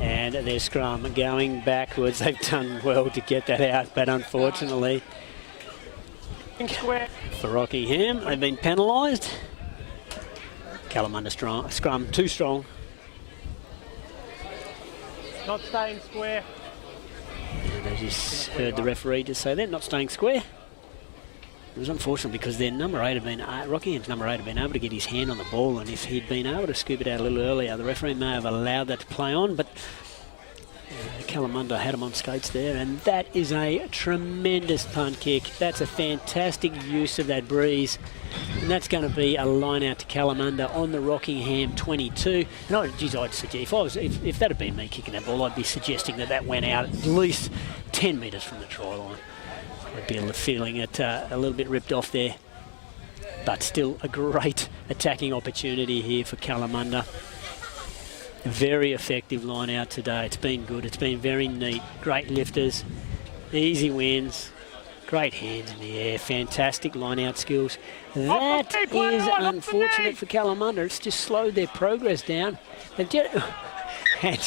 And their scrum going backwards. They've done well to get that out, but unfortunately for Rockingham, they've been penalised. Kalamunda scrum too strong. Not staying square. And I just heard the referee just say they're not staying square. It was unfortunate because their number 8 had been, Rockingham's number 8 had been able to get his hand on the ball, and if he'd been able to scoop it out a little earlier, the referee may have allowed that to play on, but Kalamunda had him on skates there, and that is a tremendous punt kick. That's a fantastic use of that breeze, and that's going to be a line out to Kalamunda on the Rockingham 22. And I'd suggest, if that had been me kicking that ball, I'd be suggesting that went out at least 10 metres from the try line. I'd be feeling it a little bit ripped off there, but still a great attacking opportunity here for Kalamunda. Very effective line out today. It's been good. It's been very neat. Great lifters, easy wins, great hands in the air, fantastic line out skills. That is unfortunate for Kalamunda. It's just slowed their progress down. They've just had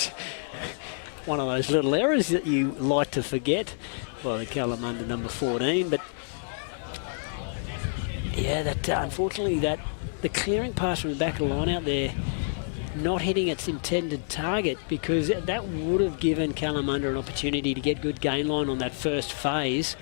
one of those little errors that you like to forget by the Kalamunda number 14, but yeah, unfortunately the clearing pass from the back of the line out there, not hitting its intended target, because that would have given Kalamunda an opportunity to get good gain line on that first phase,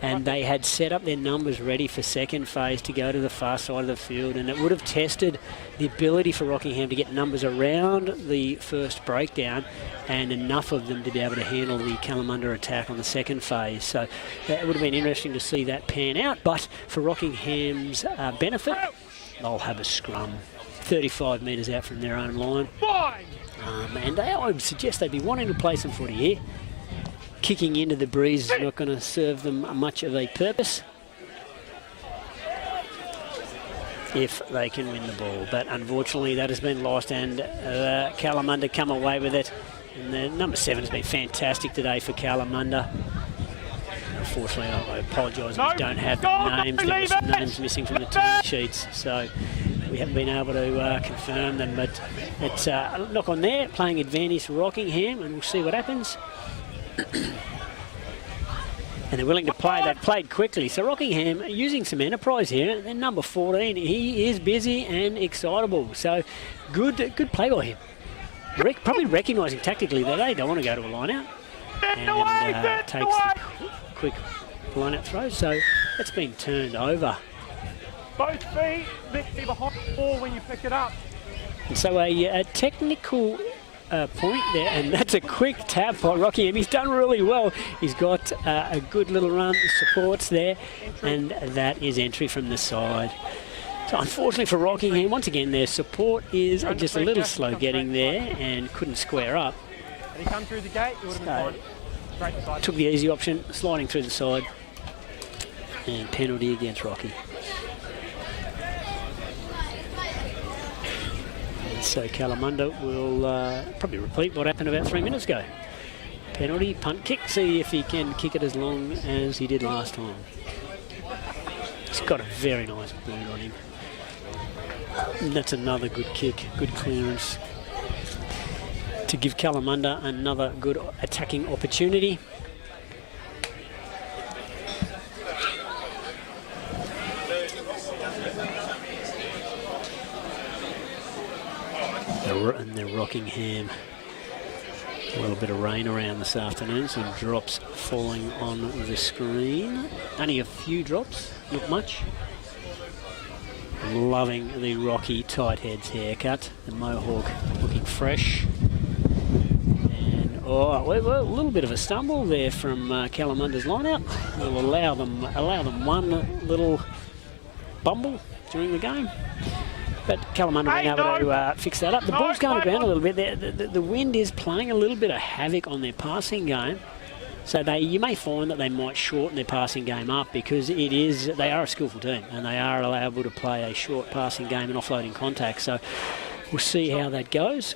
and they had set up their numbers ready for second phase to go to the far side of the field, and it would have tested the ability for Rockingham to get numbers around the first breakdown and enough of them to be able to handle the Kalamunda attack on the second phase. So that would have been interesting to see that pan out, but for Rockingham's benefit, they'll have a scrum 35 metres out from their own line. And I would suggest they'd be wanting to play some footy here. Kicking into the breeze is not going to serve them much of a purpose if they can win the ball. But unfortunately that has been lost, and Kalamunda come away with it. And the number 7 has been fantastic today for Kalamunda. Unfortunately, I apologise if we don't have the names. There were some names missing from the team sheets, so we haven't been able to confirm them. But it's a knock on there, playing advantage for Rockingham, and we'll see what happens. And they're willing to play. They've played quickly. So Rockingham using some enterprise here. And number 14, he is busy and excitable. So good play by him. Probably recognising tactically that they don't want to go to a line out. And takes the quick line out throw. So it's been turned over. Both feet behind the ball when you pick it up. And so a technical point there, and that's a quick tap by Rockingham. He's done really well. He's got a good little run, supports there, and that is entry from the side. So unfortunately for Rockingham, once again, their support is just a little slow getting there and couldn't square up. Had he come through the gate, he would have been fine. Straight side. Took the easy option, sliding through the side, and penalty against Rocky. So Kalamunda will probably repeat what happened about 3 minutes ago. Penalty, punt kick, see if he can kick it as long as he did last time. He's got a very nice boot on him. And that's another good kick, good clearance to give Kalamunda another good attacking opportunity. and the Rockingham. A little bit of rain around this afternoon, some drops falling on the screen. Only a few drops, not much. Loving the Rocky Tightheads haircut. The mohawk looking fresh. And a little bit of a stumble there from Kalamunda's line-out. Will allow them one little bumble during the game. But Kalamunda being able to fix that up. The ball's going around a little bit. The wind is playing a little bit of havoc on their passing game. So you may find that they might shorten their passing game up because they are a skillful team and they are able to play a short passing game and offloading contact. So we'll see how that goes.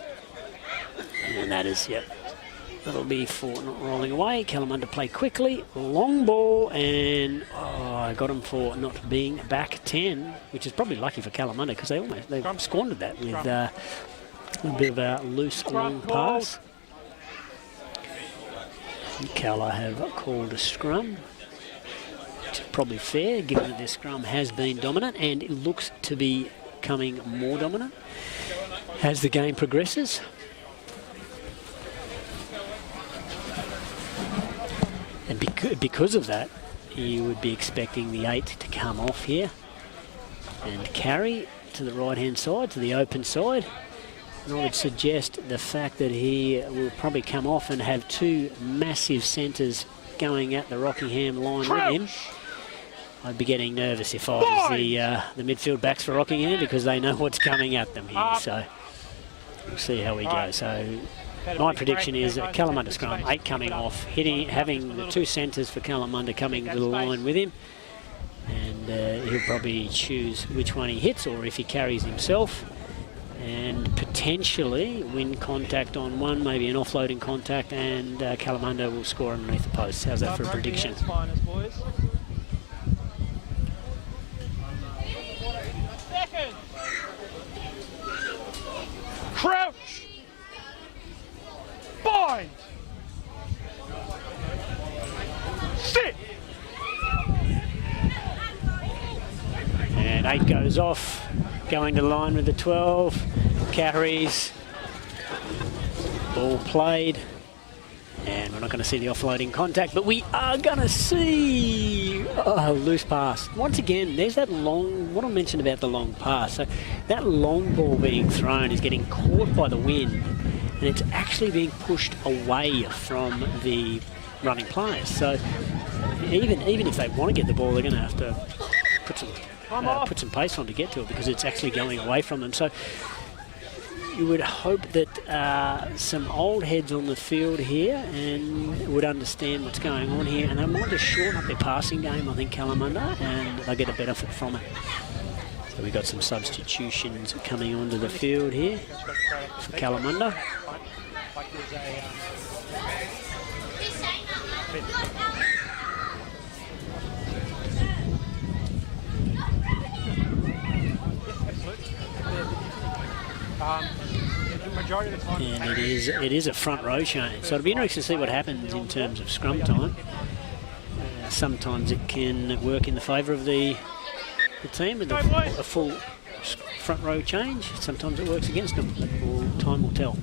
And that is, that'll be Fort not rolling away. Kalamunda play quickly, long ball, and I got him for not being back 10, which is probably lucky for Kalamunda because they squandered that with a bit of a loose long pass. Kala have called a scrum, which is probably fair given that their scrum has been dominant and it looks to be becoming more dominant as the game progresses. And because of that, you would be expecting the 8 to come off here and carry to the right-hand side, to the open side. And I would suggest the fact that he will probably come off and have two massive centres going at the Rockingham line with him. I'd be getting nervous if I was the midfield backs for Rockingham because they know what's coming at them here. So we'll see how we go. So my prediction is Kalamunda scrum, 8 coming off, having the two centres for Kalamunda coming to the line with him. And he'll probably choose which one he hits or if he carries himself. And potentially win contact on one, maybe an offloading contact, and Kalamunda will score underneath the post. How's that for a prediction? Crouch! Bind! Sit! And 8 goes off, going to line with the 12, carries, ball played, and we're not going to see the offloading contact, but we are going to see a loose pass. Once again, there's that long, what I mentioned about the long pass. So that long ball being thrown is getting caught by the wind, and it's actually being pushed away from the running players. So even if they want to get the ball, they're going to have to put some pace on to get to it because it's actually going away from them. So you would hope that some old heads on the field here and would understand what's going on here, and they might just shorten up their passing game, I think, Kalamunda, and they'll get a benefit from it. So we've got some substitutions coming onto the field here for Kalamunda. And it is a front row change, so it'll be interesting to see what happens in terms of scrum time. Sometimes it can work in the favour of the team with a full front row change. Sometimes it works against them, but time will tell.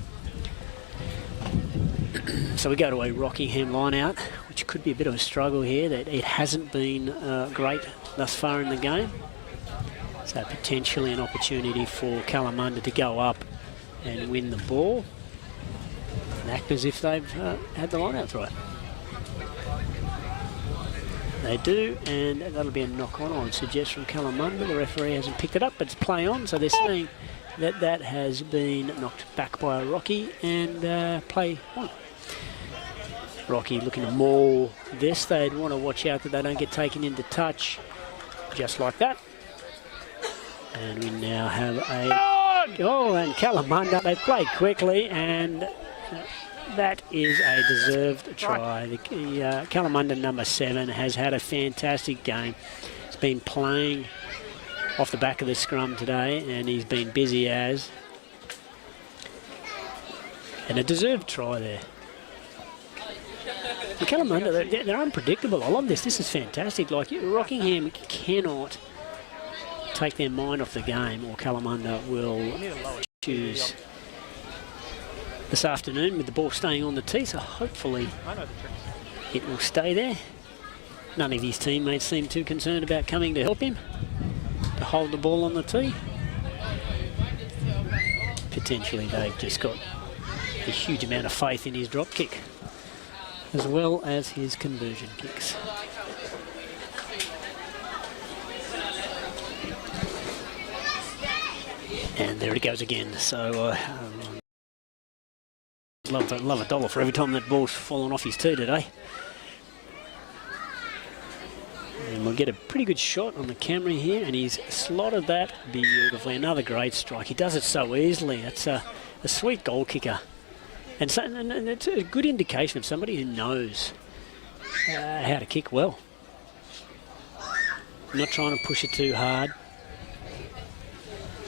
So we go to a Rockingham line out, which could be a bit of a struggle here. That it hasn't been great thus far in the game. So potentially an opportunity for Kalamunda to go up and win the ball and act as if they've had the line-out throw. They do, and that'll be a knock-on, I would suggest, from Kalamunda. The referee hasn't picked it up, but it's play on, so they're saying that that has been knocked back by a Rocky and play on. Rocky looking to maul this. They'd want to watch out that they don't get taken into touch just like that. And we now have and Kalamunda, they played quickly, and that is a deserved try. The Kalamunda number 7 has had a fantastic game. He's been playing off the back of the scrum today, and he's been busy as. And a deserved try there. The Kalamunda, they're unpredictable. I love this. This is fantastic. Like, Rockingham cannot take their mind off the game, or Kalamunda will choose this afternoon with the ball staying on the tee, so hopefully I know the tricks. it will stay there. None of his teammates seem too concerned about coming to help him to hold the ball on the tee. Potentially they've just got a huge amount of faith in his drop kick as well as his conversion kicks. And there it goes again. So love a dollar for every time that ball's fallen off his tee today. And we'll get a pretty good shot on the camera here, and he's slotted that beautifully. Another great strike. He does it so easily. It's a sweet goal kicker. And it's a good indication of somebody who knows how to kick well. Not trying to push it too hard.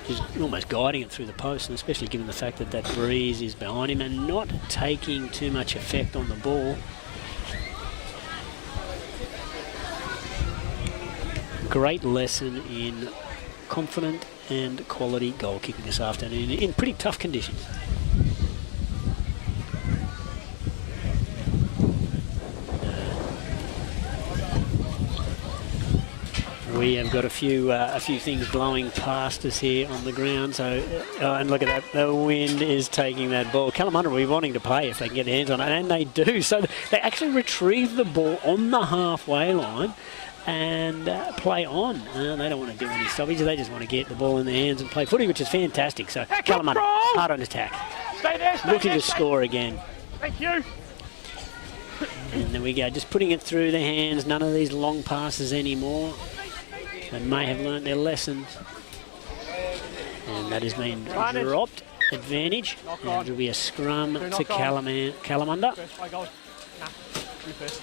Just almost guiding it through the post, and especially given the fact that that breeze is behind him, and not taking too much effect on the ball. Great lesson in confident and quality goal kicking this afternoon in pretty tough conditions. We have got a few things blowing past us here on the ground. So, and look at that, the wind is taking that ball. Kalamunda will be wanting to play if they can get their hands on it, and they do. So they actually retrieve the ball on the halfway line and play on. They don't want to do any stoppage. They just want to get the ball in their hands and play footy, which is fantastic. So Kalamunda, hard on attack. Stay there, looking to score again. Thank you. And there we go, just putting it through their hands. None of these long passes anymore. They may have learnt their lessons. And that has been dropped. Advantage. And it'll be a scrum to Kalamunda. You first.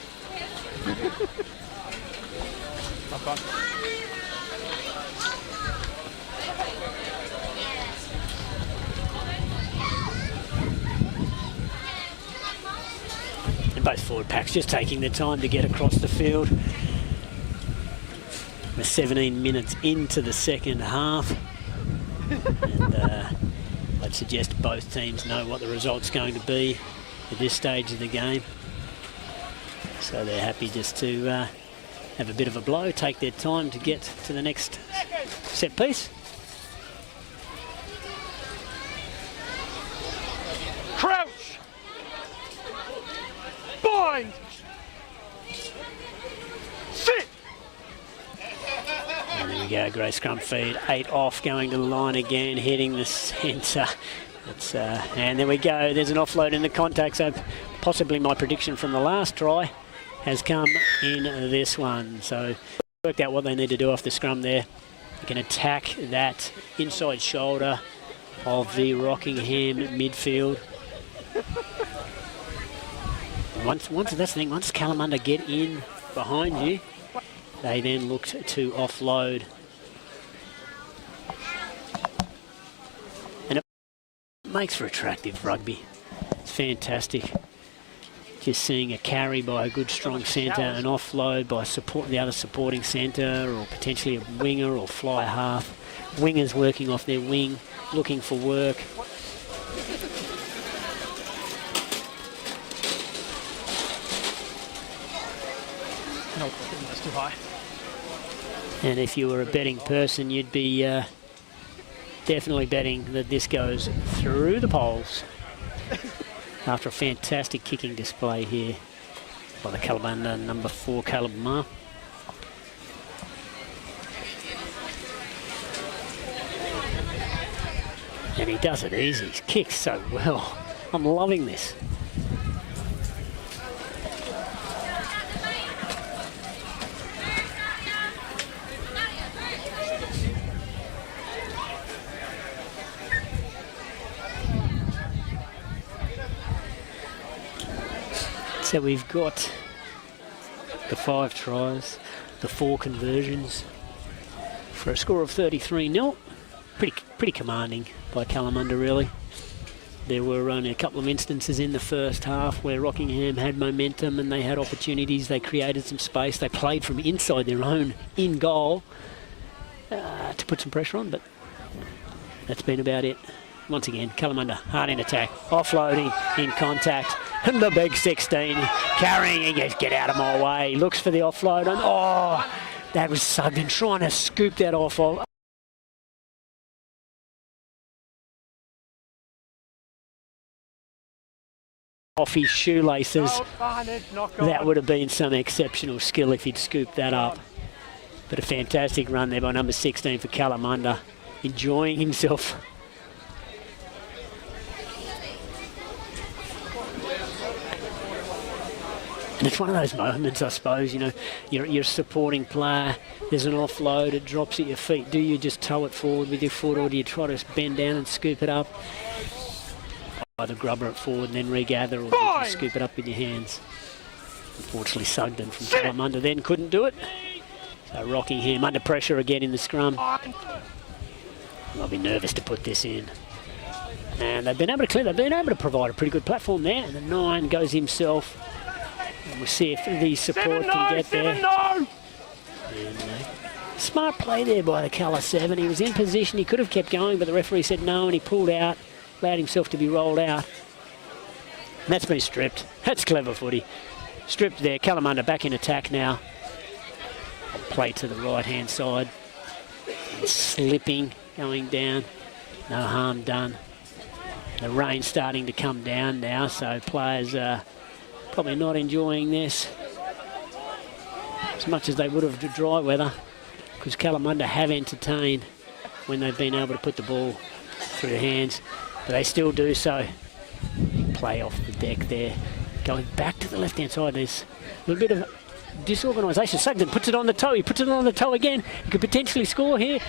Knock on. And both forward packs just taking their time to get across the field. We're 17 minutes into the second half. And I'd suggest both teams know what the result's going to be at this stage of the game. So they're happy just to have a bit of a blow, take their time to get to the next set piece. Crouch! Bind! Sit! And there we go, great scrum feed. 8 off, going to the line again, hitting the centre. And there we go, there's an offload in the contact, so possibly my prediction from the last try has come in this one. So worked out what they need to do off the scrum there. You can attack that inside shoulder of the Rockingham midfield. Once that's the thing, once Kalamunda get in behind you, they then look to offload. And it makes for attractive rugby. It's fantastic. Just seeing a carry by a good strong centre, an offload by the other supporting centre, or potentially a winger or fly half. Wingers working off their wing, looking for work. No, that's too high. And if you were a betting person, you'd be definitely betting that this goes through the poles after a fantastic kicking display here by the Kalamunda number 4 Caleb Ma. And he does it easy. He kicks so well. I'm loving this. So we've got the 5 tries, the 4 conversions for a score of 33-0. Pretty commanding by Kalamunda, really. There were only a couple of instances in the first half where Rockingham had momentum and they had opportunities. They created some space. They played from inside their own in goal to put some pressure on, but that's been about it. once again, Kalamunda hard in attack, offloading, in contact, and the big 16 carrying, he goes, get out of my way, looks for the offload, and oh, that was Sugden trying to scoop that off his shoelaces. That would have been some exceptional skill if he'd scooped that up. But a fantastic run there by number 16 for Kalamunda, enjoying himself. And it's one of those moments, I suppose, you know, you're a supporting player, there's an offload, it drops at your feet. Do you just tow it forward with your foot, or do you try to bend down and scoop it up? Either grubber it forward and then regather, or you can scoop it up with your hands. Unfortunately, Sugden from Kalamunda then couldn't do it. So Rockingham under pressure again in the scrum. I'll be nervous to put this in. And they've been able to clear, they've been able to provide a pretty good platform there. And the 9 goes himself. And we'll see if the support can get there. And, smart play there by the colour 7. He was in position, he could have kept going, but the referee said no, and he pulled out, allowed himself to be rolled out. And that's been stripped. That's clever footy. Stripped there. Kalamunda back in attack now. Play to the right-hand side. And slipping, going down. No harm done. The rain's starting to come down now, so players are probably not enjoying this as much as they would have to dry weather, because Kalamunda have entertained when they've been able to put the ball through the hands, but they still do so. Play off the deck there. Going back to the left-hand side, there's a little bit of disorganisation. Sugden puts it on the toe, he puts it on the toe again. He could potentially score here.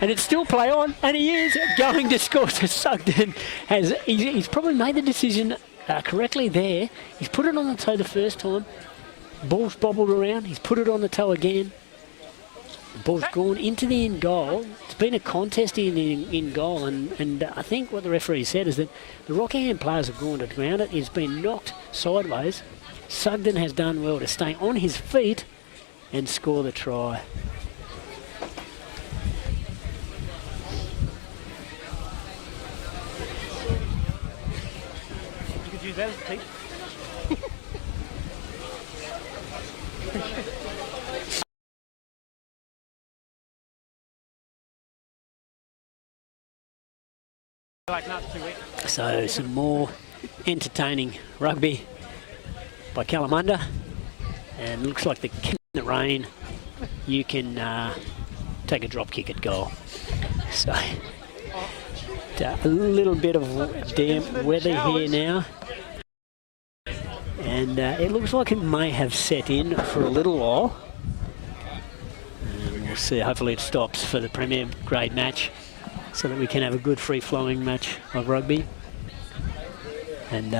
And it's still play on, and he is going to score. So Sugden he's probably made the decision correctly there. He's put it on the toe the first time. Ball's bobbled around, he's put it on the toe again. The ball's gone into the in goal. It's been a contest in goal, and I think what the referee said is that the Rockingham players have gone to ground it. It's been knocked sideways. Sugden has done well to stay on his feet and score the try. You could use that as a teeth. So some more entertaining rugby by Kalamunda, and looks like in the rain you can take a drop kick at goal. So a little bit of damp weather here now, and it looks like it may have set in for a little while. And we'll see, hopefully it stops for the Premier grade match, so that we can have a good free-flowing match of rugby. And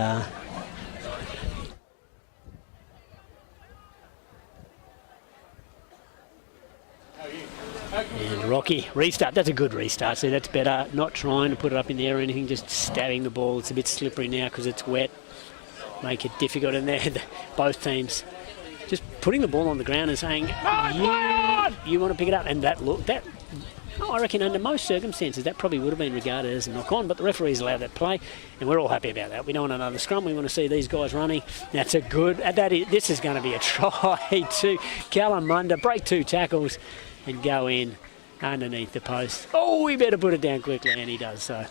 Rocky, restart. That's a good restart. See, that's better. Not trying to put it up in the air or anything, just stabbing the ball. It's a bit slippery now because it's wet. Make it difficult. And there, both teams just putting the ball on the ground and saying, you want to pick it up. And that look, I reckon under most circumstances that probably would have been regarded as a knock-on, but the referees allowed that play, and we're all happy about that. We don't want another scrum. We want to see these guys running. That's a good. This is going to be a try to Kalamunda. Break 2 tackles and go in underneath the post. Oh, we better put it down quickly, and he does so.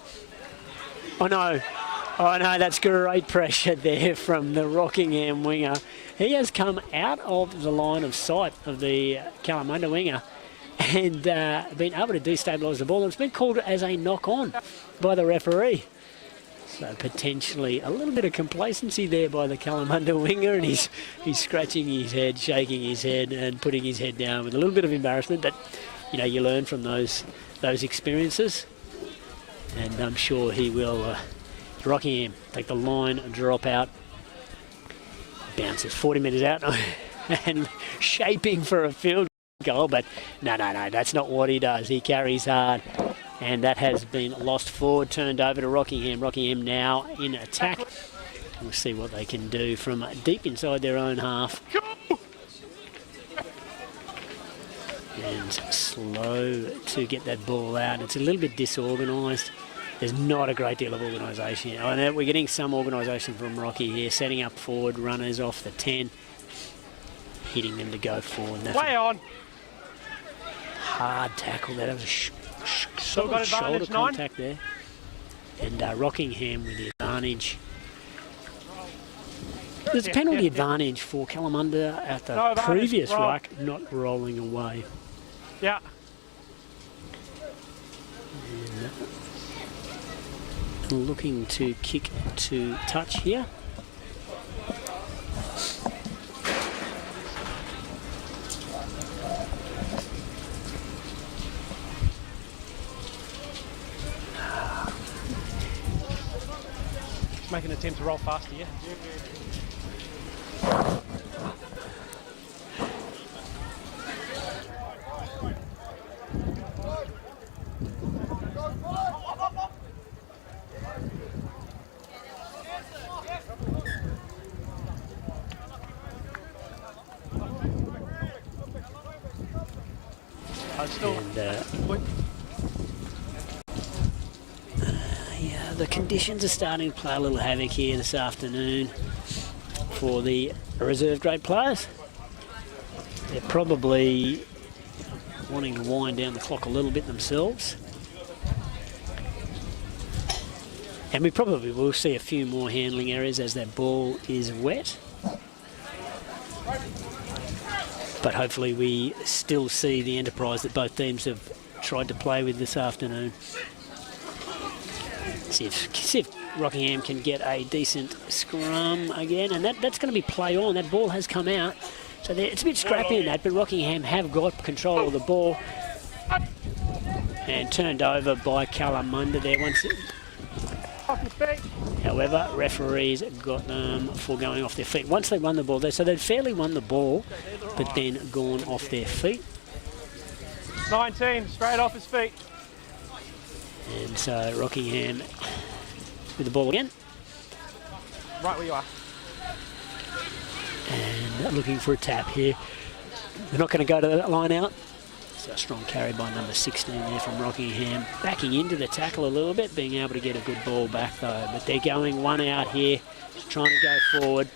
Oh no, that's great pressure there from the Rockingham winger. He has come out of the line of sight of the Kalamunda winger and been able to destabilise the ball. And it's been called as a knock-on by the referee. So potentially a little bit of complacency there by the Kalamunda winger, and he's scratching his head, shaking his head and putting his head down with a little bit of embarrassment. But, you know, you learn from those experiences, and I'm sure he will. Rockingham take the line, drop out, bounces 40 metres out and shaping for a field goal, but no, that's not what he does. He carries hard, and that has been lost forward, turned over to Rockingham. Rockingham now in attack. We'll see what they can do from deep inside their own half. And slow to get that ball out. It's a little bit disorganised. there's not a great deal of organisation. I know we're getting some organisation from Rocky here, setting up forward runners off the 10, hitting them to go forward. Way on. Hard tackle there. That was a solid shoulder 9. contact there. And Rockingham with the advantage. There's a penalty advantage for Kalamunda at the previous ruck, not rolling away. Yeah. And looking to kick to touch here. Just make an attempt to roll faster, yeah. Yeah, the conditions are starting to play a little havoc here this afternoon for the reserve grade players. They're probably wanting to wind down the clock a little bit themselves. And we probably will see a few more handling errors as that ball is wet. But hopefully we still see the enterprise that both teams have tried to play with this afternoon. See if Rockingham can get a decent scrum again, and that's going to be play on. That ball has come out, so it's a bit scrappy in that, but Rockingham have got control of the ball and turned over by Kalamunda there once. However, referees got them for going off their feet once they won the ball there, so they'd fairly won the ball, but then gone off their feet. 19, straight off his feet. And so Rockingham with the ball again. Right where you are. And looking for a tap here. They're not going to go to that line out. So a strong carry by number 16 there from Rockingham. Backing into the tackle a little bit, being able to get a good ball back though. But they're going one out here, just trying to go forward.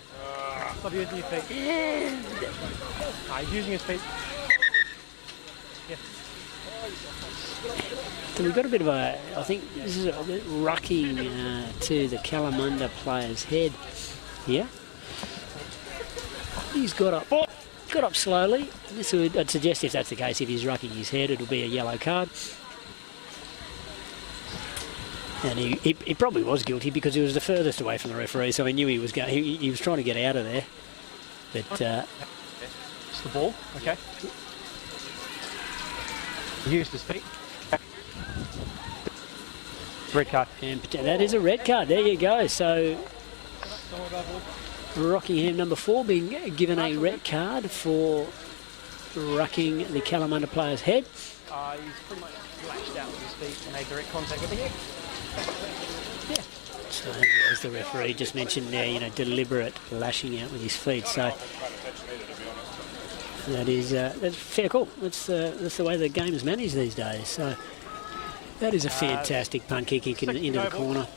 Stop using your feet. He's using his feet. Yeah. So we've got a bit of a, I think this is a bit rucking to the Kalamunda player's head here. He's got up slowly. This would, I'd suggest if that's the case, if he's rucking his head, it'll be a yellow card. And he probably was guilty because he was the furthest away from the referee, so he knew he was going. He was trying to get out of there. But it's the ball, okay. He used his feet. Red card. And that is a red card. There you go. So Rockingham number 4 being given a red card for rucking the Kalamunda player's head. He's pretty much lashed out with his feet and made direct contact with the head. Yeah. So as the referee just mentioned there, you know, deliberate lashing out with his feet. So that is that's fair call. That's the way the game is managed these days. So that is a fantastic punt kick into the corner,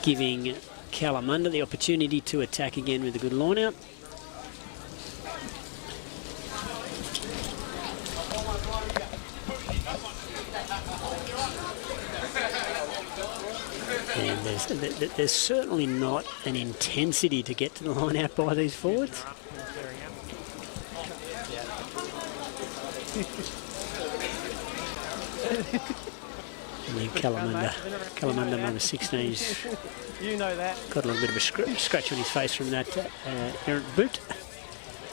giving Kalamunda the opportunity to attack again with a good line out. And there's certainly not an intensity to get to the line out by these forwards. And Kalamunda number 16's you know that. Got a little bit of a scratch on his face from that errant boot.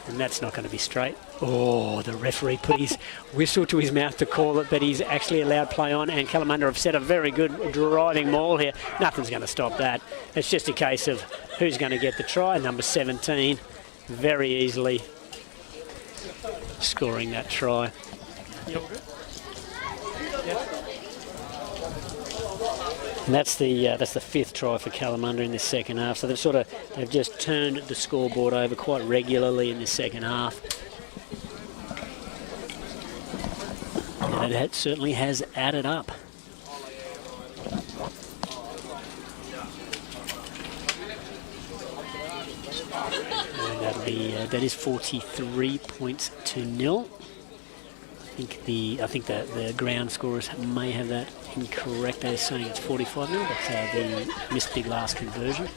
And that's not going to be straight. Oh, the referee put his whistle to his mouth to call it, but he's actually allowed play on, and Kalamunda have set a very good driving maul here. Nothing's going to stop that. It's just a case of who's going to get the try. Number 17, very easily scoring that try. You all good? Yeah. And that's the 5th try for Kalamunda in the second half. So they've just turned the scoreboard over quite regularly in the second half. And it certainly has added up. that is 43 points to nil. I think the ground scorers may have that incorrect. They're saying it's 45 nil, but they missed the last conversion.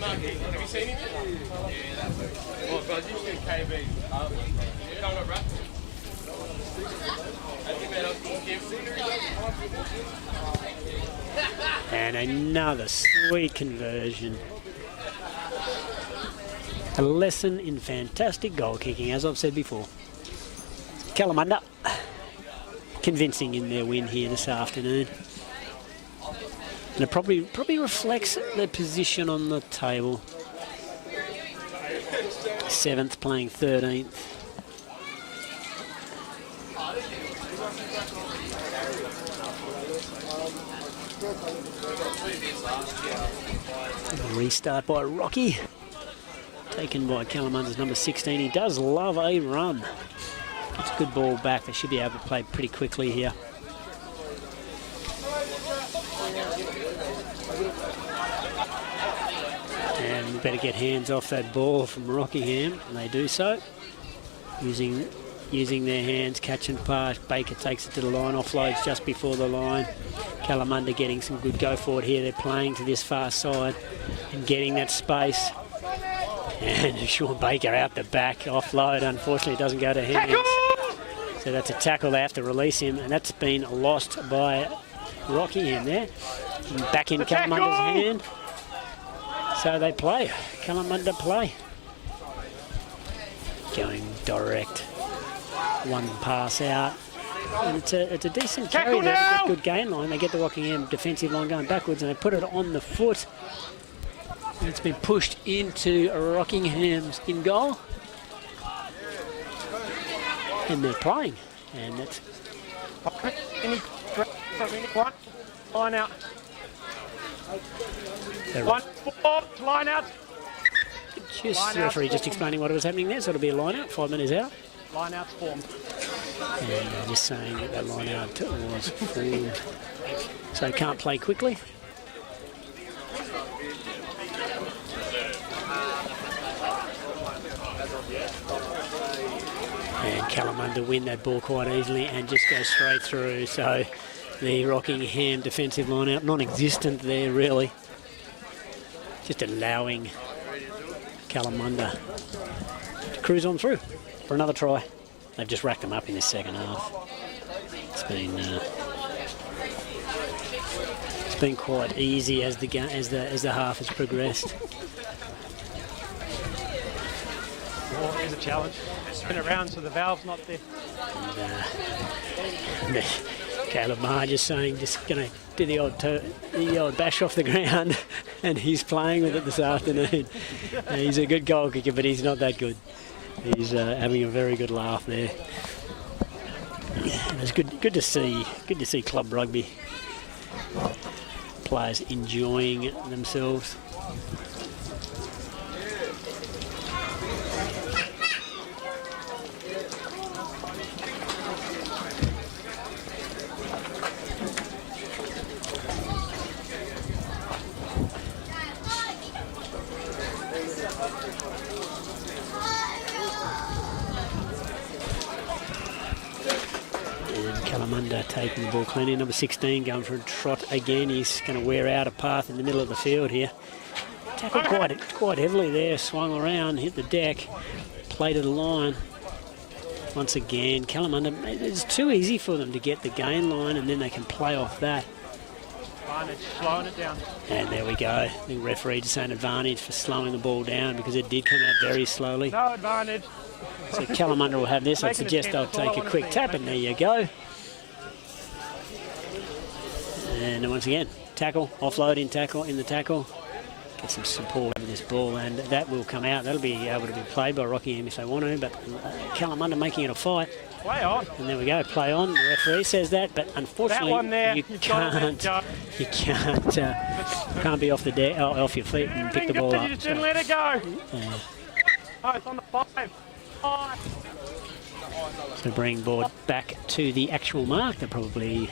Have you seen him? Well, guys, you see KB. Don't know, bruh. And another sweet conversion. A lesson in fantastic goal kicking, as I've said before. Kalamunda convincing in their win here this afternoon. And it probably reflects their position on the table. 7th playing 13th. A restart by Rocky. Taken by Kalamunda's number 16. He does love a run. Gets a good ball back. They should be able to play pretty quickly here. And we better get hands off that ball from Rockingham, and they do so. Using their hands, catch and pass. Baker takes it to the line, offloads just before the line. Kalamunda getting some good go forward here. They're playing to this far side and getting that space. And Sean Baker out the back, offload. Unfortunately, it doesn't go to hands. So that's a tackle. They have to release him, and that's been lost by Rockingham there. And back in Kalamunda's hand. So they play. Kalamunda play. Going direct. One pass out. And it's a decent carry there. A good gain line. They get the Rockingham defensive line going backwards, and they put it on the foot. And it's been pushed into Rockingham's in goal. And they're playing. And that's... Line out. Line out. Just the referee just explaining what was happening there. So it'll be a line out. 5 minutes out. Line out's formed. And just saying that line out was formed. So can't play quickly. And Kalamunda win that ball quite easily and just go straight through. So the Rockingham defensive line out, non-existent there really. Just allowing Kalamunda to cruise on through for another try. They've just racked them up in this second half. It's been quite easy as the half has progressed. Well, here's a challenge. Spin around so the valve's not there. And Kalamunda just saying, just going to do the old bash off the ground, and he's playing with it this afternoon. He's a good goal kicker, but he's not that good. He's having a very good laugh there. It's good to see club rugby players enjoying themselves. Kalamunda taking the ball cleanly. Number 16 going for a trot again. He's going to wear out a path in the middle of the field here. Tackled quite heavily there. Swung around, hit the deck, played to the line. Once again, Kalamunda, it's too easy for them to get the gain line, and then they can play off that. Advantage, slowing it down. And there we go. The referee just saying advantage for slowing the ball down because it did come out very slowly. No advantage. So Kalamunda will have this. I'd suggest they'll take a quick tap, and there you go. And once again, tackle, offload in the tackle. Get some support over this ball, and that will come out. That'll be able to be played by Rockingham if they want to, but Kalamunda making it a fight. Play on. And there we go, play on. The referee says that, but unfortunately, That one there, you you've got to let it can't. go. You can't be off the off your feet and pick the ball up. You just didn't let it go. Oh, it's on the 5. 5. So bring board back to the actual mark. They're probably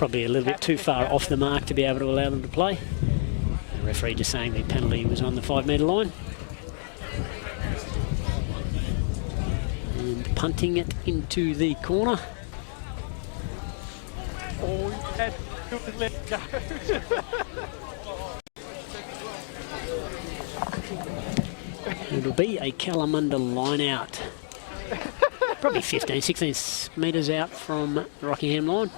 a little bit too far off the mark to be able to allow them to play. The referee just saying the penalty was on the 5 metre line. And punting it into the corner. All you had to do was let it go. It'll be a Kalamunda line out. Probably 15, 16 metres out from the Rockingham line.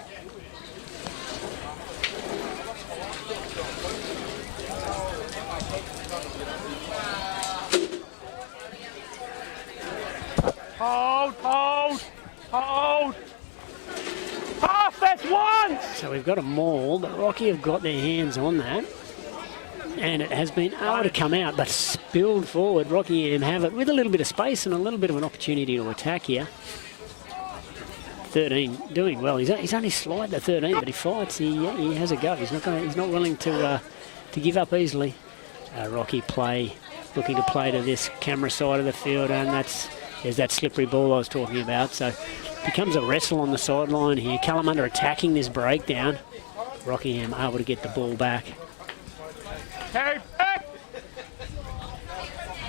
Hold, hold, hold. Pass, that's one! So we've got a maul, but Rocky have got their hands on that. And it has been able to come out, but spilled forward. Rockingham have it with a little bit of space and a little bit of an opportunity to attack here. 13 doing well. He's only slide the 13, but he fights. He has a go. He's not willing to give up easily. Rocky looking to play to this camera side of the field, and there's that slippery ball I was talking about. So becomes a wrestle on the sideline here. Kalamunda attacking this breakdown. Rockingham able to get the ball back. Carry back!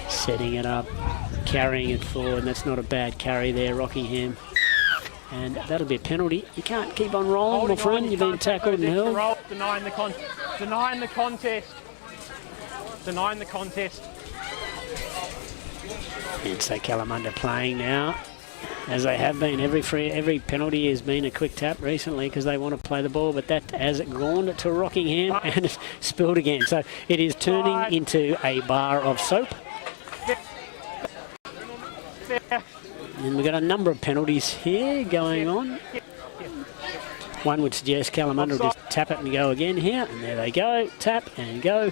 Setting it up, carrying it forward, and that's not a bad carry there, Rockingham. And that'll be a penalty. You can't keep on rolling, my friend. You've been tackled and held. Denying the contest. Denying the contest. And so Kalamunda playing now, as they have been. Every penalty has been a quick tap recently because they want to play the ball, but that has gone to Rockingham and it's spilled again. So it is turning into a bar of soap. And we've got a number of penalties here going on. One would suggest Kalamunda will just tap it and go again here. And there they go, tap and go.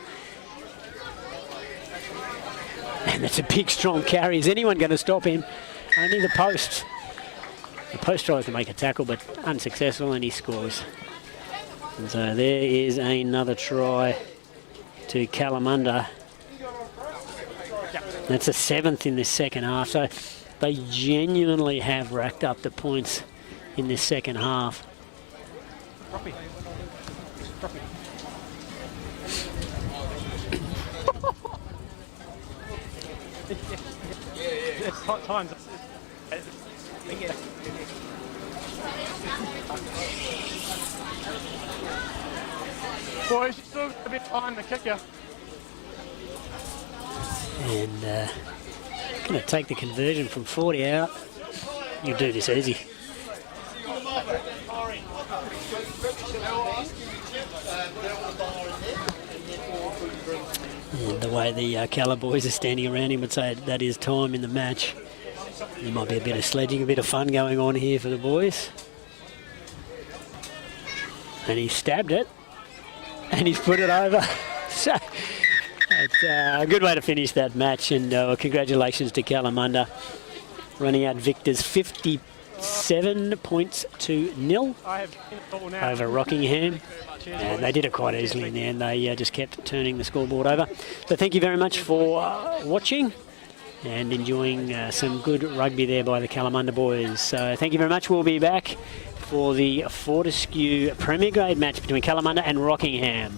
And that's a big, strong carry. Is anyone going to stop him? Only the post. The post tries to make a tackle, but unsuccessful, and he scores. And so there is another try to Kalamunda. That's a 7th in this second half. So they genuinely have racked up the points in this second half. It's hot times. Boys, you still got a bit behind the kicker. And going to take the conversion from 40 out. You do this easy. And the way the Cala boys are standing around him would say that is time in the match. There might be a bit of sledging, a bit of fun going on here for the boys. And he stabbed it. And he's put it over. So it's a good way to finish that match. And congratulations to Kalamunda, running out victors 57 points to 0 over Rockingham. And they did it quite easily in the end. They just kept turning the scoreboard over. So thank you very much for watching and enjoying some good rugby there by the Kalamunda boys. So thank you very much. We'll be back for the Fortescue Premier Grade match between Kalamunda and Rockingham.